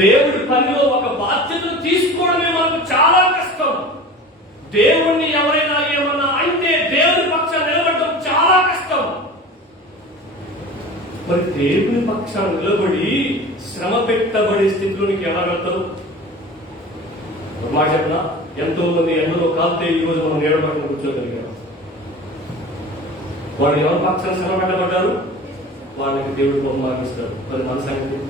దేవుడి పనిలో ఒక బాధ్యతను తీసుకోవడమే మనకు చాలా కష్టం. దేవుణ్ణి ఎవరైనా ఏమన్నా అంటే దేవుని పక్షాన నిలబడడం చాలా కష్టం. మరి దేవుని పక్షాన నిలబడి శ్రమ పెట్టబడే స్థితిలోనికి ఎలా వెళ్తారు? మాట చెప్పిన ఎంతో మంది ఎండలో కాల్తే ఈ రోజు మనం నీడబడిన కూర్చోగలిగాం. వాళ్ళు ఎవరి పక్షాన శ్రమ పెట్టబడ్డారు? వాళ్ళకి దేవుడు బహుమానిస్తాడు. మరి మన సంగతి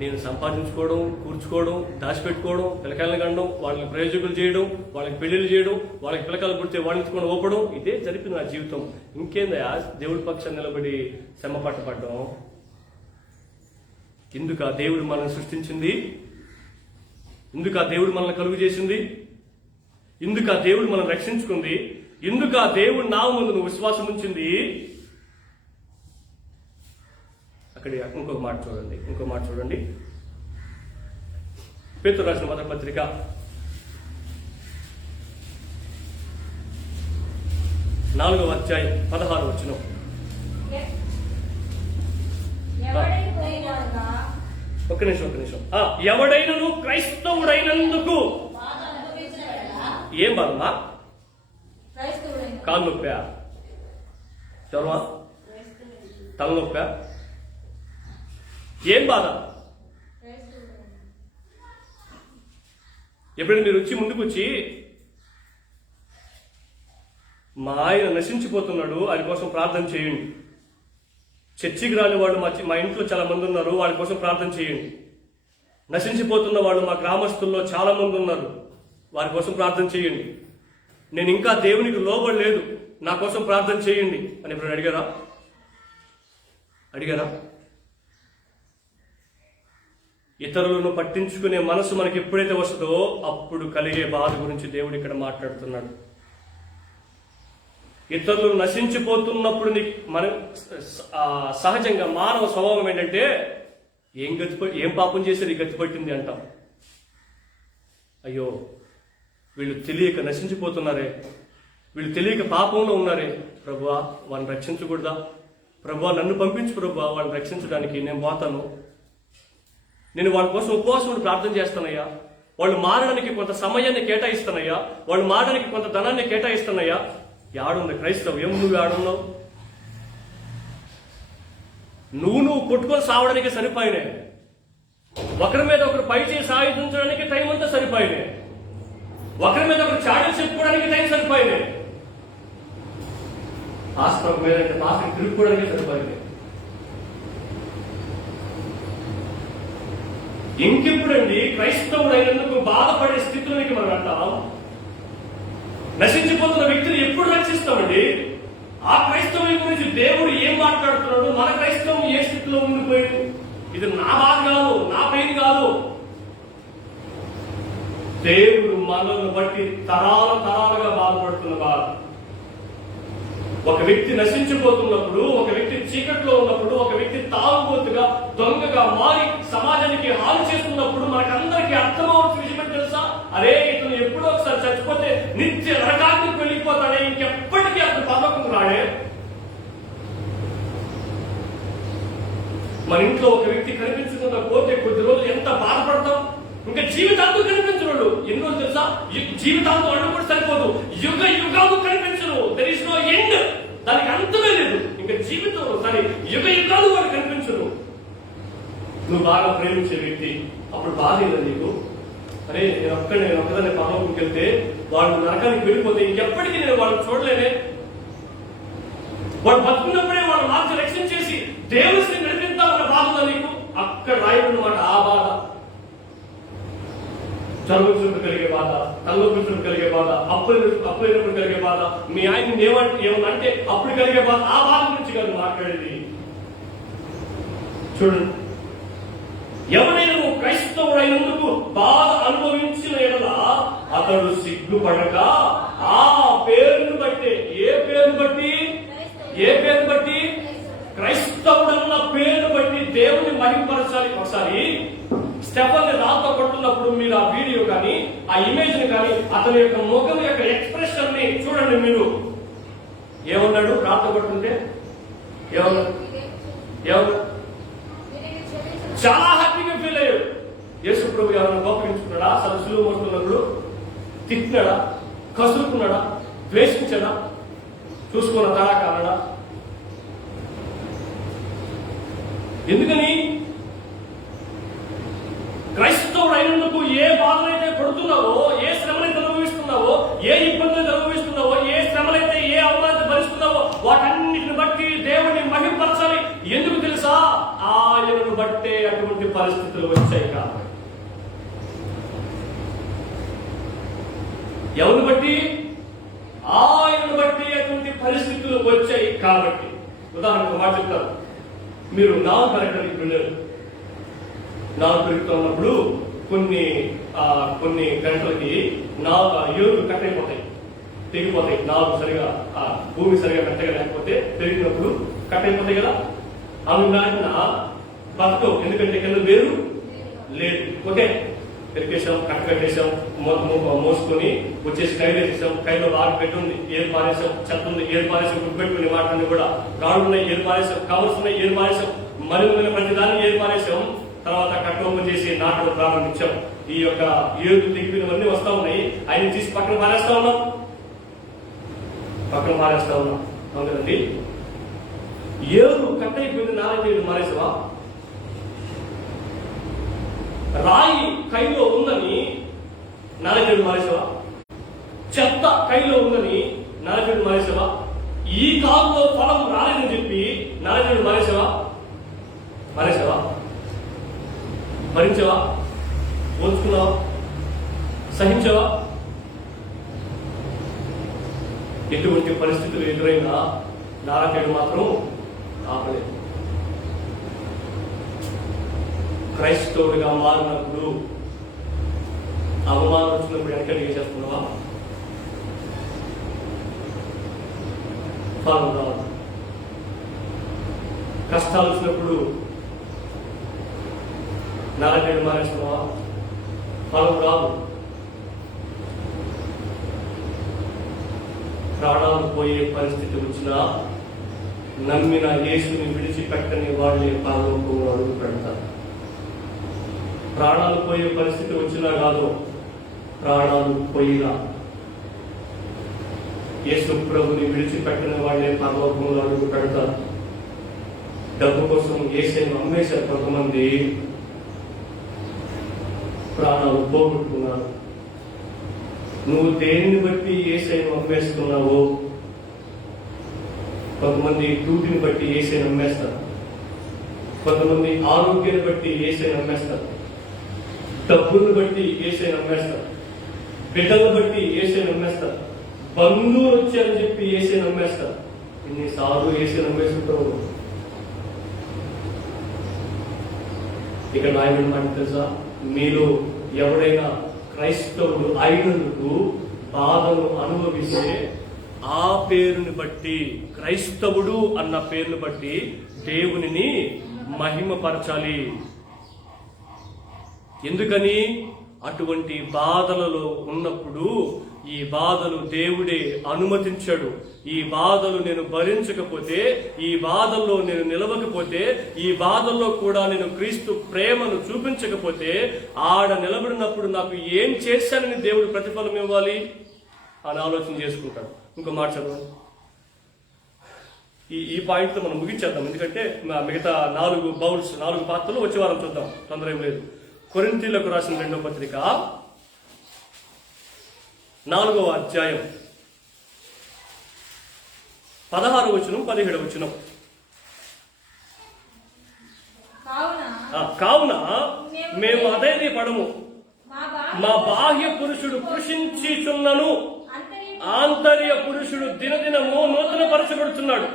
నేను సంపాదించుకోవడం, కూర్చుకోవడం, దాచిపెట్టుకోవడం, పిల్లకాయలను కనడం, వాళ్ళని ప్రయోజకులు చేయడం, వాళ్ళకి పెళ్లిళ్ళు చేయడం, వాళ్ళకి పిల్లకాయలు పుడితే వాడించుకొని ఓపడం, ఇదే జరిపింది నా జీవితం. ఇంకేందయా దేవుడి పక్షాన్ని నిలబడి శ్రమ పట్టబడ్డం? ఎందుకు ఆ దేవుడు మనల్ని సృష్టించింది? ఎందుకు ఆ దేవుడు మనల్ని కలుగు చేసింది? ఎందుకు ఆ దేవుడు మనం రక్షించుకుంది? ఎందుకు ఆ దేవుడు నామముందు నువ్వు విశ్వాసం ఉంచింది? అక్కడ ఇంకో మాట చూడండి. పేతురు రాసిన మొదటి పత్రిక 4వ అధ్యాయం 16వ వచనం. ఒక్క నిమిషం. ఎవడైనను క్రైస్తవుడైనందుకు ఏం బాధమా? కాలు నొప్పా? జ్వరమా? తలనొప్పా? ఏం బాధ? ఎప్పుడైనా మీరు వచ్చి ముందుకు వచ్చి, మా ఆయన నశించిపోతున్నాడు, ఆయన కోసం ప్రార్థన చేయండి. చర్చికి రాని వాళ్ళు మా ఇంట్లో చాలా మంది ఉన్నారు, వాళ్ళ కోసం ప్రార్థన చేయండి. నశించిపోతున్న వాళ్ళు మా గ్రామస్తుల్లో చాలా మంది ఉన్నారు, వారి కోసం ప్రార్థన చేయండి. నేను ఇంకా దేవునికి లోబడలేదు, నా కోసం ప్రార్థన చేయండి అని ఎప్పుడు అడిగారా? ఇతరులను పట్టించుకునే మనసు మనకి ఎప్పుడైతే వస్తుందో అప్పుడు కలిగే బాధ గురించి దేవుడు ఇక్కడ మాట్లాడుతున్నాడు. ఇతరులు నశించిపోతున్నప్పుడు మన సహజంగా మానవ స్వభావం ఏంటంటే ఏం పాపం చేశారు ఈ గతి పట్టింది అంటాం. అయ్యో వీళ్ళు తెలియక నశించిపోతున్నారే, వీళ్ళు తెలియక పాపంలో ఉన్నారే, ప్రభువా వాళ్ళని రక్షించకూడదా? ప్రభువా నన్ను పంపించు ప్రభువా, వాళ్ళని రక్షించడానికి నేను పోతాను. నేను వాళ్ళ కోసం ఉపవాసం ప్రార్థన చేస్తానయ్యా, వాళ్ళు మారడానికి కొంత సమయాన్ని కేటాయిస్తానయ్యా, వాళ్ళు మారడానికి కొంత ధనాన్ని కేటాయిస్తానయ్యా. యాడుంది క్రైస్తవ్యం? నువ్వు ఆడున్నావు? నువ్వు కొట్టుకొని సావడానికి సరిపోయినే, ఒకరి మీద ఒకరు పై చేసి సాధించడానికి టైం అంతా సరిపోయినే, ఒకరి మీద ఒకరు చాడలు చెప్పుకోవడానికి టైం సరిపోయినే, ఆస్పత్రి మీద ఆస్తికి తిరుక్కోవడానికి సరిపోయినే. ఇంకెప్పుడండి క్రైస్తవుడైనందుకు బాధపడే స్థితిలోనికి మనం అంటాం? నశించిపోతున్న వ్యక్తిని ఎప్పుడు రక్షిస్తామండి? ఆ క్రైస్తవుల గురించి దేవుడు ఏం మాట్లాడుతున్నాడు? మన క్రైస్తవం ఏ స్థితిలో ఉండిపోయింది? ఇది నా బాధ కాదు, నా పెయిన్ కాదు. దేవుడు మనల్ని బట్టి తరాలుగా బాధపడుతున్న బాధ. ఒక వ్యక్తి నశించిపోతున్నప్పుడు, ఒక వ్యక్తి చీకట్లో ఉన్నప్పుడు, ఒక వ్యక్తి తాగుబోతుగా దొంగగా మారి సమాజానికి హాని చేస్తున్నప్పుడు మనకందరికీ అర్థమవుతున్న విషయం తెలుసా? అరే ఇతను ఎప్పుడో ఒకసారి చచ్చిపోతే నిత్య నరకానికి వెళ్ళిపోతాడే, ఇంకెప్పటికీ అతను పర్వకం రాడే. మన ఇంట్లో ఒక వ్యక్తి కనిపించకుండా పోతే కొద్ది రోజులు ఎంత బాధపడతాం? ఇంకా జీవితాంతం కనిపించడు. ఎన్ని రోజులు తెలుసా? జీవితాంతం అడ్డు కూడా సరిపోదు, యుగాలు కనిపించరు. దెర్ ఇస్ నో ఎండ్, దానికి అంతమే లేదు. ఇంకా జీవితం యుగాలు వాడు కనిపించరు. నువ్వు బాగా ప్రేమించే వ్యక్తి, అప్పుడు బాధ లేదా నీకు? అరే నేను ఒక్కదాన్ని పర్లోకంకి వెళ్తే వాళ్ళు నరకానికి వెళ్ళిపోతే ఇంకెప్పటికీ నేను వాళ్ళని చూడలేనే. వాడు బతుకున్నప్పుడే వాళ్ళు మార్చి రక్షించేసి దేవుడిని నడిపిస్తామన్న బాధ నీకు. అక్కడ రాయబడినమాట ఆ బాధ. చదువుతున్నప్పుడు కలిగే బాధ, తల్లొప్పించినప్పుడు కలిగే బాధ, అప్పులైనప్పుడు కలిగే బాధ, మీ ఆయన ఏమన్నంటే అప్పుడు కలిగే బాధ. ఆ బాధ గురించి కాదు మాట్లాడేది. చూడండి, ఎవరైనా నువ్వు క్రైస్తవుడైనందుకు బాధ అనుభవించిన ఎడల అతడు సిగ్గుపడక ఆ పేరును బట్టి, ఏ పేరును బట్టి? క్రైస్తవుడన్న పేరును బట్టి దేవుని మహిమపరచాలి. ఒకసారి స్టెఫన్ రాత కొట్టున్నప్పుడు మీరు ఆ వీడియో కానీ ఆ ఇమేజ్ ని కానీ అతని యొక్క ముఖం యొక్క ఎక్స్ప్రెషన్ ని చూడండి. మీరు ఏమన్నాడు? రాత కొట్టుంటే ఏమన్నాడు? చాలా హ్యాపీగా ఫీల్ అయ్యాడు. యేసు ప్రభు ఎవరైనా కోపగించుకున్నాడా? అసలు సులువు మోస్తున్నప్పుడు తిట్టినాడా? కసురుకున్నాడా? ద్వేషించాడా? చూసుకున్న తారాకాలడా? ఎందుకని? క్రైస్తవుడు అయినందుకు ఏ బాధలైతే పడుతున్నావో, ఏ శ్రమలైతే అనుభవిస్తున్నావో, ఏ ఇబ్బందులు అనుభవిస్తున్నావో, ఏ శ్రమలైతే ఏ అవమానాలు భరిస్తున్నావో వాటన్నిటిని బట్టి దేవుడిని మహిమపరచాలి. ఎందుకు తెలుసా? ఆయనను బట్టే అటువంటి పరిస్థితులు వచ్చాయి కాబట్టి. ఎవరిని బట్టి? ఆయనను బట్టి అటువంటి పరిస్థితులు వచ్చాయి కాబట్టి. ఉదాహరణకు మాట చెప్తారు. మీరు నాలుగు పెరగడానికి వెళ్ళారు. నాలుగు పెరుగుతున్నప్పుడు కొన్ని గంటలకి ఏరులు కట్ అయిపోతాయి, తెగిపోతాయి. నాలుగు సరిగా భూమి సరిగా మెత్తగా లేకపోతే పెరిగినప్పుడు కట్ అయిపోతాయి కదా. అవి నాటిన బతకవు, ఎందుకంటే కింద వేరు లేదు. ఓకే, పెరికేసాం, కట్టేసాం, మోసుకొని వచ్చేసి కైలు వేసేసాం. కైలో బాగా పెట్టి ఉంది, ఏరు పారేసాం. చెత్త ఉంది, ఏరు పారేసాం. గుర్తుపెట్టుకునే మాటలన్నీ కూడా గాడులు ఉన్నాయి, ఏరు పారేసాం. కవర్స్ ఉన్నాయి, ఏరు పారేసాం. మరుగుమైన ప్రతిదాన్ని ఏరు పారేసాం. తర్వాత కట్టోపం చేసి నాటడం ప్రారంభించాం. ఈ యొక్క ఏరు తెగిపోయినవన్నీ వస్తా ఉన్నాయి. ఆయన తీసి పక్కన పారేస్తా ఉన్నాం. అవును కదండి. ఏరు కట్ అయిపోయింది, నాలుగు మారేసావా? రాయి కైలో ఉందని నాలుగేడు మారేసావా? చెత్త కైలో ఉందని నాలుగేడు మారేసావా? ఈ కాలంలో ఫలం రాలేదని చెప్పి నాలుగేడు మారేసావా? భరించావా? ఓర్చుకున్నావా? సహించావా? ఎటువంటి పరిస్థితులు ఎదురైనా నాలుగేడు మాత్రం ఆపలేదు. క్రైస్తవుడిగా మారినప్పుడు అవమానం వచ్చినప్పుడు వెనకడిగా చేస్తున్నావా? ఫలం రాదు. కష్టాలు వచ్చినప్పుడు నాలుగేడు మారేస్తున్నావా? ఫలం రాదు. ప్రాణాలు పోయే పరిస్థితి వచ్చినా నమ్మిన యేసుని విడిచిపెట్టని వాళ్ళే పరలోకంలో అడుగు పెడతారు. ప్రాణాలు పోయే పరిస్థితి వచ్చినా కాదు, ప్రాణాలు పోయినా యేసు ప్రభుని విడిచిపెట్టని వాళ్ళే పరలోకంలో అడుగు పెడతారు. డబ్బు కోసం యేసుని అమ్మేశారు కొంతమంది, ప్రాణాలు పోగొట్టుకున్నారు. నువ్వు దేనిని బట్టి యేసుని అమ్మేస్తున్నావో, కొంతమంది టూటిని బట్టి యేసుని అమ్మేస్తారు, కొంతమంది ఆరోగ్యాన్ని బట్టి యేసుని అమ్మేస్తారు, డబ్బులను బట్టి యేసుని అమ్మేస్తారు, బిడ్డలను బట్టి యేసుని అమ్మేస్తారు, బంధువులు వచ్చారని చెప్పి యేసుని అమ్మేస్తారు. ఇన్నిసార్లు యేసుని అమ్మేసుకుంటావు. ఇక నాయకుడు మాట తెలుసా? మీలో ఎవరైనా క్రైస్తవుడు అయినందుకు బాధను అనుభవిస్తే ఆ పేరుని బట్టి, క్రైస్తవుడు అన్న పేరుని బట్టి దేవునిని మహిమపరచాలి. ఎందుకని? అటువంటి బాధలలో ఉన్నప్పుడు ఈ బాధలు దేవుడే అనుమతించాడు. ఈ బాధలు నేను భరించకపోతే, ఈ బాధల్లో నేను నిలవకపోతే, ఈ బాధల్లో కూడా నేను క్రీస్తు ప్రేమను చూపించకపోతే, ఆడ నిలబడినప్పుడు నాకు ఏం చేశానని దేవుడు ప్రతిఫలం ఇవ్వాలి అని ఆలోచన చేసుకుంటాడు. ఇంకో మాట చదవండి. ఈ పాయింట్తో మనం ముగించేద్దాం, ఎందుకంటే మిగతా 4 పాత్రలు వచ్చే వారం చూద్దాం, తొందర ఏం లేదు. కొరింథీయులకు రాసిన 2వ పత్రిక 4వ అధ్యాయం 16వ వచనం 17వ వచనం. కావున మేము అధైర్యపడము, మా బాహ్య పురుషుడు కృషించుచున్నను, ఆంతర్య పురుషుడు దినదినము నూతన పరచబడుతున్నాడు.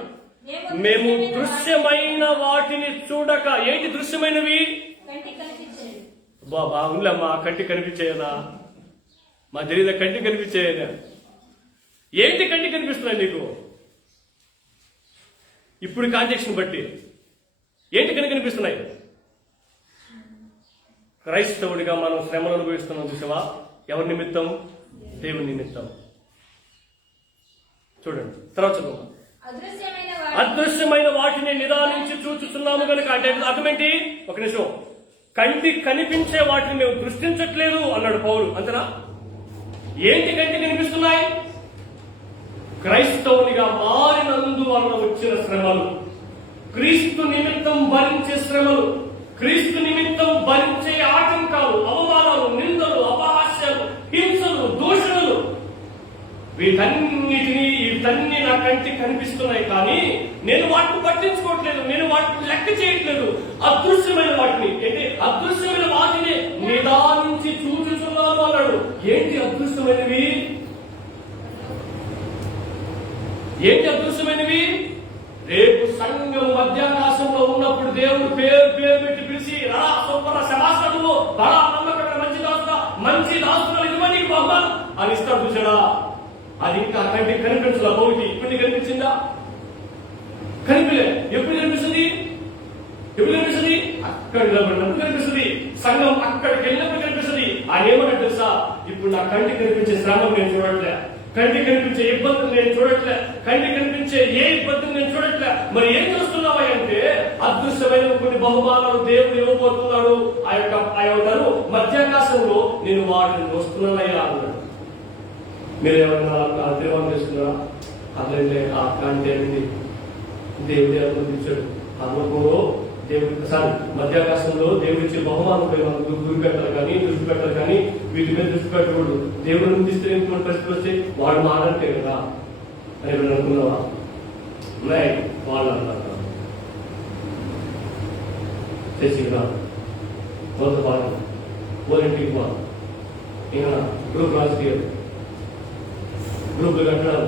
మేము దృశ్యమైన వాటిని చూడక. ఏంటి దృశ్యమైనవి? బాగుందమ్మా, కంటి కనిపించేయదా? మా తెలియదా కంటి కనిపించేయదా? ఏంటి కంటి కనిపిస్తున్నాయి నీకు ఇప్పుడు కాంటెక్స్ట్ బట్టి? ఏంటి కనిపిస్తున్నాయి? క్రైస్తవుడిగా మనం శ్రమను అనుభవిస్తున్నాం చూసావా? ఎవరి నిమిత్తం? దేవుని నిమిత్తం. చూడండి తర్వాత చదువు. అదృశ్యమైన వాటిని నిదానించి చూచుతున్నాము కనుక. అంటే అర్థమేంటి? ఒక నిమిషం. కంటి కనిపించే వాటిని మేము దృష్టించట్లేదు అన్నాడు పౌలు. అంతేనా? ఏంటి కంటికి కనిపిస్తున్నాయి? క్రైస్తవునిగా మారినందువలన వచ్చిన శ్రమలు, క్రీస్తు నిమిత్తం భరించే శ్రమలు, క్రీస్తు నిమిత్తం భరించే ఆటంకాలు, అవమానాలు, నిందలు, అపహాస్యాలు, హింసలు, దూషణలు, వీటన్ని నా కంటికి కనిపిస్తున్నాయి. కానీ నేను వాటిని పట్టించుకోవట్లేదు, నేను వాటిని లెక్క చేయట్లేదు. అదృశ్యమైన వాటిని, ఏంటి అదృశ్యమైన వాటిని నిదానించి చూచుచున్నాను అన్నాడు. ఏంటి అదృశ్యమైనవి? ఏంటి అదృశ్యమైనవి? రేపు సంఘం మధ్యాకాశంలో ఉన్నప్పుడు దేవుడు పేరు పెట్టి పిలిచి, రా సూపర శరాసనము, బడా నమ్మకం, మంచి దాస్తుగా, మంచి దాస్తులు ఇవ్వండి బహుమానం అని ఇస్తాడు. చూసాడా? అది ఇంకా కంటికి కనిపించదా? పౌరుకి ఇప్పుడు కనిపించిందా? కనిపించలే. ఎప్పుడు కనిపిస్తుంది? ఎప్పుడు కనిపిస్తుంది? అక్కడ నిలబడినప్పుడు కనిపిస్తుంది. సంఘం అక్కడికి వెళ్ళినప్పుడు కనిపిస్తుంది. ఆయన ఏమన్నా తెలుసా? ఇప్పుడు నా కంటికి కనిపించే శ్రమం నేను చూడట్లే, కంటికి కనిపించే ఇబ్బందులు నేను చూడట్లే, కంటికి కనిపించే ఏ ఇబ్బందులు నేను చూడట్లే. మరి ఏం చూస్తున్నావా అంటే అదృశ్యమైన కొన్ని బహుమానాలు దేవుడు ఇవ్వబోతున్నాడు. ఆయన మధ్యాకాశంలో నేను వాటిని వస్తున్నానయ్యా అన్నాడు. మీరు ఏమన్నా తీర్మానం చేస్తున్నారా? అట్లయితే అంటే దేవుడే అనుమతించాడు. అందులో దేవుడి సారి మధ్యాకాశంలో దేవుడిచ్చే బహుమానంపై మనం గురి పెట్టాలి కానీ, దృష్టి పెట్టాలి కానీ, వీటి మీద దృష్టి పెట్టకూడదు. దేవుడు అనుమతిస్తే పరిస్థితి వస్తే వాడు మారంటే కదా అని ఏమైనా అనుకున్నావా? ఉన్నాయి వాళ్ళు అన్నారు. చర్చికి రా, మొదటి పాలు, ఓరింటికి పో, ఇంకా గ్రూప్ రాజకీయాలు, గ్రూపులు కట్టడాలు,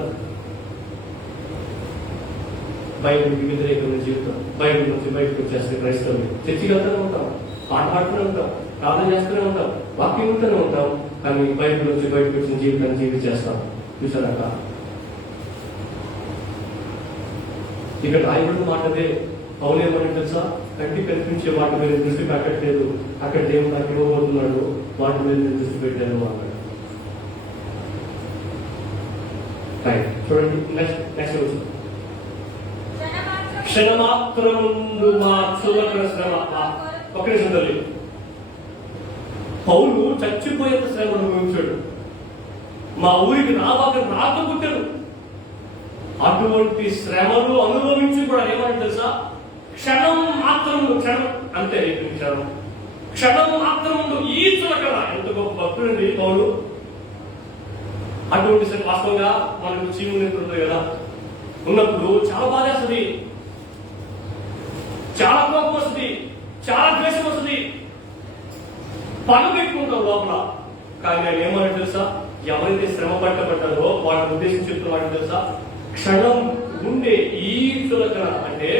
బైబిల్కి వ్యతిరేకమైన జీవితం, బైబిల్ నుంచి బయటకు వచ్చేస్తే క్రైస్తవులు చర్చికి వెళ్తూనే ఉంటాం, పాట పాడుతూనే ఉంటాం, ప్రార్థన చేస్తూనే ఉంటాం, వాక్యం ఉంటూనే ఉంటాం. కానీ బైబిల్ నుంచి బయటకు వచ్చిన జీవితాన్ని జీవించేస్తాం. చూసారాక ఇక్కడ రాయబడిన మాటదే. పౌలు ఏమని తెలుసా? కంటి కనిపించే వాటి మీద దృష్టి పెట్టట్లేదు, అక్కడ దేవుడు నాకు ఇవ్వబోతున్నాడు, వాటి మీద నేను దృష్టి పెట్టాను అన్నాడు. చూడండి, నెక్స్ట్ వచ్చి క్షణమాత్రముందు మా చులకన శ్రమ. ఒక నిమిషం తల్లి. పౌలు చచ్చిపోయేంత శ్రమ అనుభవించాడు. మా ఊరికి రాక పుట్టాడు. అటువంటి శ్రమలు అనుభవించి కూడా ఏమని తెలుసా? క్షణం మాత్రము, క్షణం అంతే, క్షణం మాత్రము ఈ చులకన. ఎంత గొప్ప భక్తుడండి పౌలు. అటువంటి వాస్తవంగా మనకు చీములు ఉంటుంది కదా, ఉన్నప్పుడు చాలా బాధ వస్తుంది, చాలా కోపం వస్తుంది, చాలా ద్వేషం వస్తుంది, పగ పెట్టుకుంటాం లోపల. కానీ ఆయన ఏమని తెలుసా? ఎవరైతే శ్రమ పట్టబడ్డారో వాళ్ళని ఉద్దేశించి చెప్తున్న తెలుసా? క్షణం ఉండే ఈ చులకన అంటే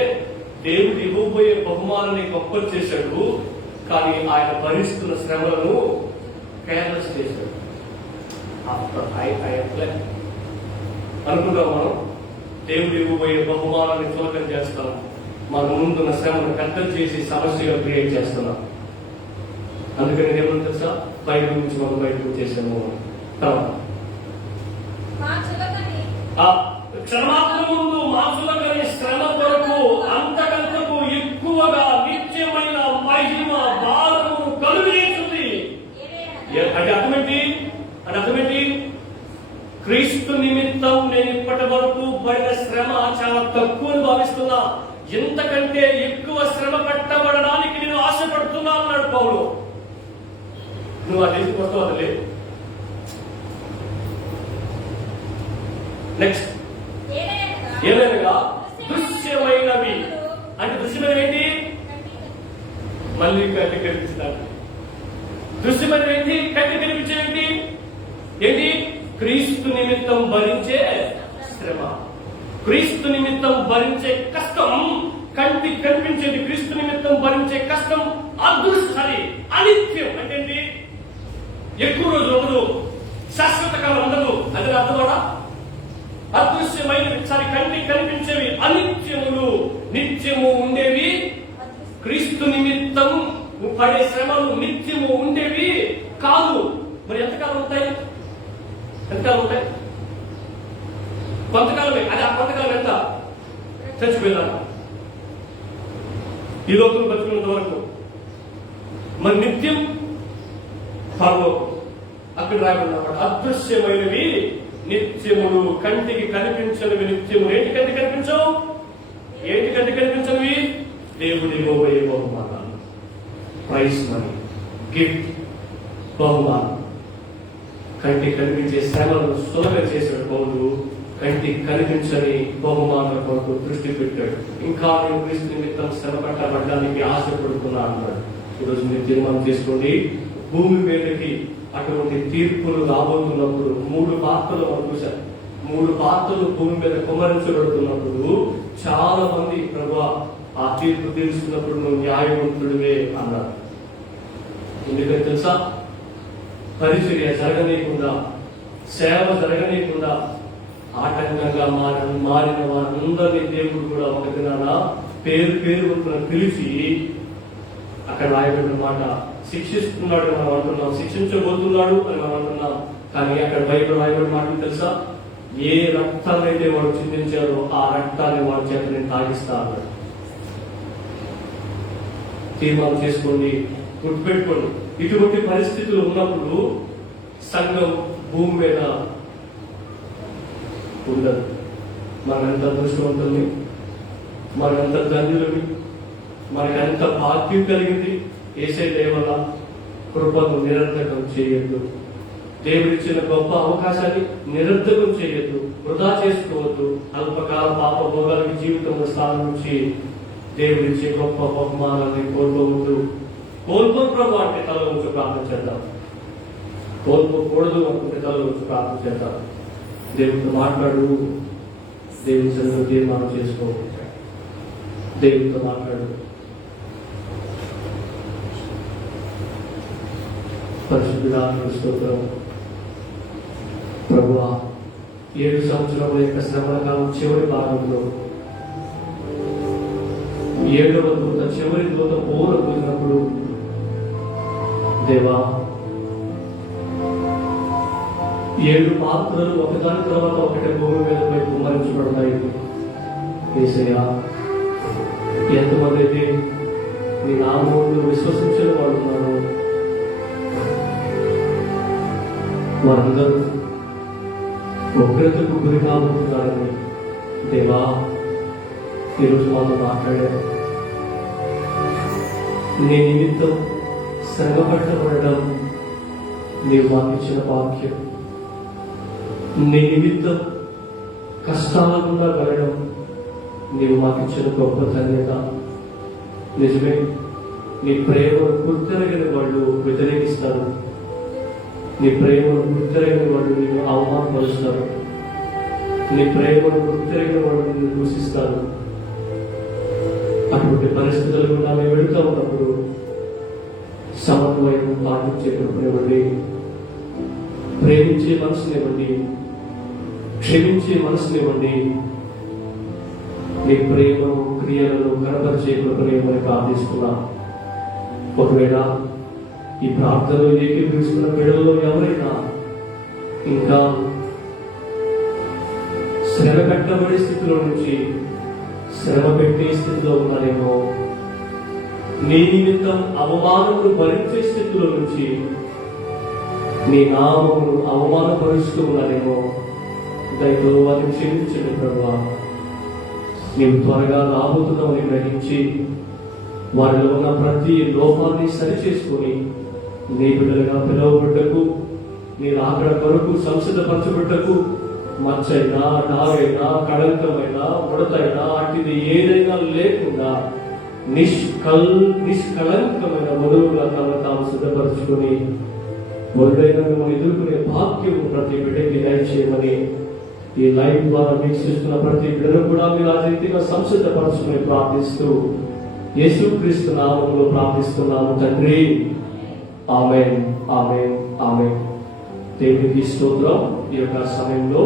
దేవుడు ఇవ్వబోయే బహుమానాన్ని గొప్పలు చేశాడు, కానీ ఆయన భరిస్తున్న శ్రమలను కేర్లెస్ చేశాడు. అనుకుంటాం మనం దేవుడు ఇవ్వబోయే బహుమానాన్ని చులకన చేస్తాం, మన ముందున్న శ్రమను పెద్దలు చేసి సమస్యగా క్రియేట్ చేస్తున్నాం. అందుకని ఏమని తెలుసా? బయట నుంచి మనం బయటకు చేసాము. క్షణమాత్రం ముందు మా చులకని శ్రమ కొరకు అంతకంతకు ఎక్కువగా నిత్యమైన మహిమ భారము కలుగజేస్తుంది. అంటే అర్థమేంటి? క్రీస్తు నిమిత్తం నేను ఇప్పటి వరకు పడిన శ్రమ చాలా తక్కువ భావిస్తున్నా, ఎంతకంటే ఎక్కువ శ్రమ పెట్టబడడానికి నేను ఆశపడుతున్నా అన్నాడు పౌలు. నువ్వు ఆ దేశం వస్తావు అదలే. నెక్స్ట్ ఏదైనా దృశ్యమైనవి అంటే దృశ్యమైనవి ఏంటి? మళ్ళీ కంటి కనిపిస్తాడు. దృశ్యమైనవి ఏంటి? కంటి కనిపించేది ఏంటి? క్రీస్తు నిమిత్తం భరించే శ్రమ, క్రీస్తు నిమిత్తం భరించే కష్టం. కంటి కనిపించేది క్రీస్తు నిమిత్తం భరించే కష్టం అదృశ్యది, అనిత్యం. అంటే ఏంటి? ఎక్కువ రోజులు ఉండదు, శాశ్వత కాలం ఉండదు. అది అర్థమా? అదృశ్యమైనవి సరి కంటికి కనిపించేవి అనిత్యములు, నిత్యము ఉండేవి. క్రీస్తు నిమిత్తం పడే శ్రమలు నిత్యము ఉండేవి కాదు. మరి ఎంతకాలం ఉంటాయి? కొంతకాలమే. అది ఆ కొంతకాలం ఎంత? చచ్చిపోయినాను ఈ లోకం బతుకున్నంత వరకు. మరి నిత్యం పరలోకం, అక్కడ రాయబడినమాట అదృశ్యమైనవి నిత్యములు, కంటికి కనిపించనివి నిత్యములు. ఏంటి కంటికి కనిపించవు? ఏంటి కంటికి కనిపించనివి? దేవుడి ఇవ్వబోయే బహుమానాలు, ప్రైజ్ మనీ, గిఫ్ట్, బహుమానం. కంటికి కనిపించే శ్రమలను సులభం చేసిన పౌలు కంటికి కనిపించని బహుమానాల కొరకు దృష్టి పెట్టాడు. ఇంకా నేను క్రీస్తు నిమిత్తం శ్రమ పట్టబడ్డానికి ఆశపడుతున్నా అన్నాడు. ఈరోజు మీరు తీర్మానం చేసుకోండి, భూమి మీదకి అటువంటి తీర్పులు రాబోతున్నప్పుడు 3 పాత్రలు మనం చూశాం. 3 పాత్రలు భూమి మీద కుమరించబడుతున్నప్పుడు చాలా మంది ప్రభువా ఆ తీర్పు తీర్చుకున్నప్పుడు నువ్వు న్యాయవంతుడివే అన్నారు. ఎందుకంటే తెలుసా, పరిచర్య జరగనీయకుండా, సేవ జరగనీయకుండా ఆటంకంగా మారిన వారందరినీ దేవుడు కూడా ఒక దినాన పేరు పిలిచి అక్కడ రాయబడిన మాట శిక్షిస్తున్నాడు అని మనం అంటున్నాం, శిక్షించబోతున్నాడు అని మనం అంటున్నాం. కానీ అక్కడ బైబిల్ రాయబడిన మాటలు తెలుసా, ఏ రక్తాన్ని అయితే వాడు చిందించారో ఆ రక్తాన్ని వాడి చేత నేను తాగిస్తా అన్నాడు. తీర్మానం చేసుకోండి, గుర్తుపెట్టుకోండి. ఇటువంటి పరిస్థితులు ఉన్నప్పుడు సంఘం భూమి మీద ఉండదు. మనమెంత అదృష్టవంతుల్ని, మనమెంత ధన్యులని, మనకెంత భాగ్యం కలిగింది. యేసయ్య దయ వల్ల కృపను నిరర్ధకం చేయొద్దు. దేవుడిచ్చిన గొప్ప అవకాశాన్ని నిరర్ధకం చేయొద్దు, వృధా చేసుకోవద్దు. అల్పకాల పాప భోగాలకి జీవితంలో స్థానం నుంచి దేవుడిచ్చే గొప్ప బహుమానాన్ని కోల్పోవద్దు. కోల్పోను ప్రభు అంటే తల ఉంచి ప్రార్థన చేద్దాం. కోల్పోకూడదు అనుకుంటే తల ఉంచి ప్రార్థన చేద్దాం. దేవుడితో మాట్లాడు, దేవుని సన్నిధిలో తీర్మానం చేసుకో, దేవుడితో మాట్లాడు. పరిశుద్ధుడా స్తోత్రం ప్రభువా, 7 సంవత్సరముల యొక్క శ్రమణ కాలం చివరి భాగంలో 7వ దూత, చివరి దూత పోరబోతున్నప్పుడు దేవా 7 పాత్రలు ఒకదాని తర్వాత ఒకటి భూమి మీద కుమ్మరించబడతాయి. యేసయ్యా, ఎంతమంది అయితే నీ నామమును విశ్వసించిన వాడు ఉన్నారో వారందరూ ఉగ్రతకు గురి కాబోతున్నారని దేవా ఈరోజు మాతో మాట్లాడారు. నీ నిమిత్తం శ్రమపట్టబడడం నీవు మాకు ఇచ్చిన వాక్యం. నీ నిమిత్తం కష్టాల గుండా వెళ్ళడం నీవు మాకు ఇచ్చిన గొప్ప ధన్యత. నిజమే, నీ ప్రేమను గుర్తెరగిన వాళ్ళు వ్యతిరేకిస్తారు, నీ ప్రేమను గుర్తెరగిన వాళ్ళు నిన్ను అవమానపరుస్తారు, నీ ప్రేమను గుర్తెరగిన వాళ్ళు నిన్ను దూషిస్తారు. అటువంటి పరిస్థితులు కూడా మేము వెళుతూ ఉన్నప్పుడు సమన్వయం పాటించేటప్పునివ్వండి, ప్రేమించే మనసునివ్వండి, క్షమించే మనసునివ్వండి. నీ ప్రేమను క్రియలను కనపరిచే కృపను ప్రార్థిస్తున్నా. ఒకవేళ ఈ ప్రార్థనలో ఏకీభవిస్తున్న బిడ్డలలో ఎవరైనా ఇంకా శ్రమ పెట్టబడే స్థితిలో నుంచి శ్రమ పెట్టే స్థితిలో ఉన్నారేమో, నీ నిమిత్తం అవమానమును భరించే స్థితిలో నుంచి నీ నామమును అవమానపరుస్తూ ఉన్నారేమో, దయతో వారిని క్షమించండి ప్రభువా. నీవు త్వరగా రాబోతున్నామని గ్రహించి వారిలో ఉన్న ప్రతి లోపాన్ని సరిచేసుకొని నీ బిడ్డలుగా పిలువబడ్డకు, నీ రాకడ కొరకు సంసిద్ధపరచబడ్డకు మచ్చైనా, నాగైనా, కళంకమైనా, ముడతైనా అటుది ఏదైనా లేకుండా నిష్కళంకమైన వధువుగా తాము సిద్ధపరచుకొని వరుడైన మిమ్మల్ని ఎదుర్కొనే భాగ్యం ప్రతి బిడ్డకి దయచేయమని ఈ లైవ్ ద్వారా వీక్షిస్తున్న ప్రతి బిడ్డను కూడా మీరు ఆ రీతిగా సంసిద్ధపరచుకుని ప్రార్థిస్తూ యేసుక్రీస్తు నామములో ప్రార్థిస్తున్నాము తండ్రి. ఆమేన్, ఆమేన్, ఆమేన్. దేవునికి స్తోత్రం. ఈ యొక్క సమయంలో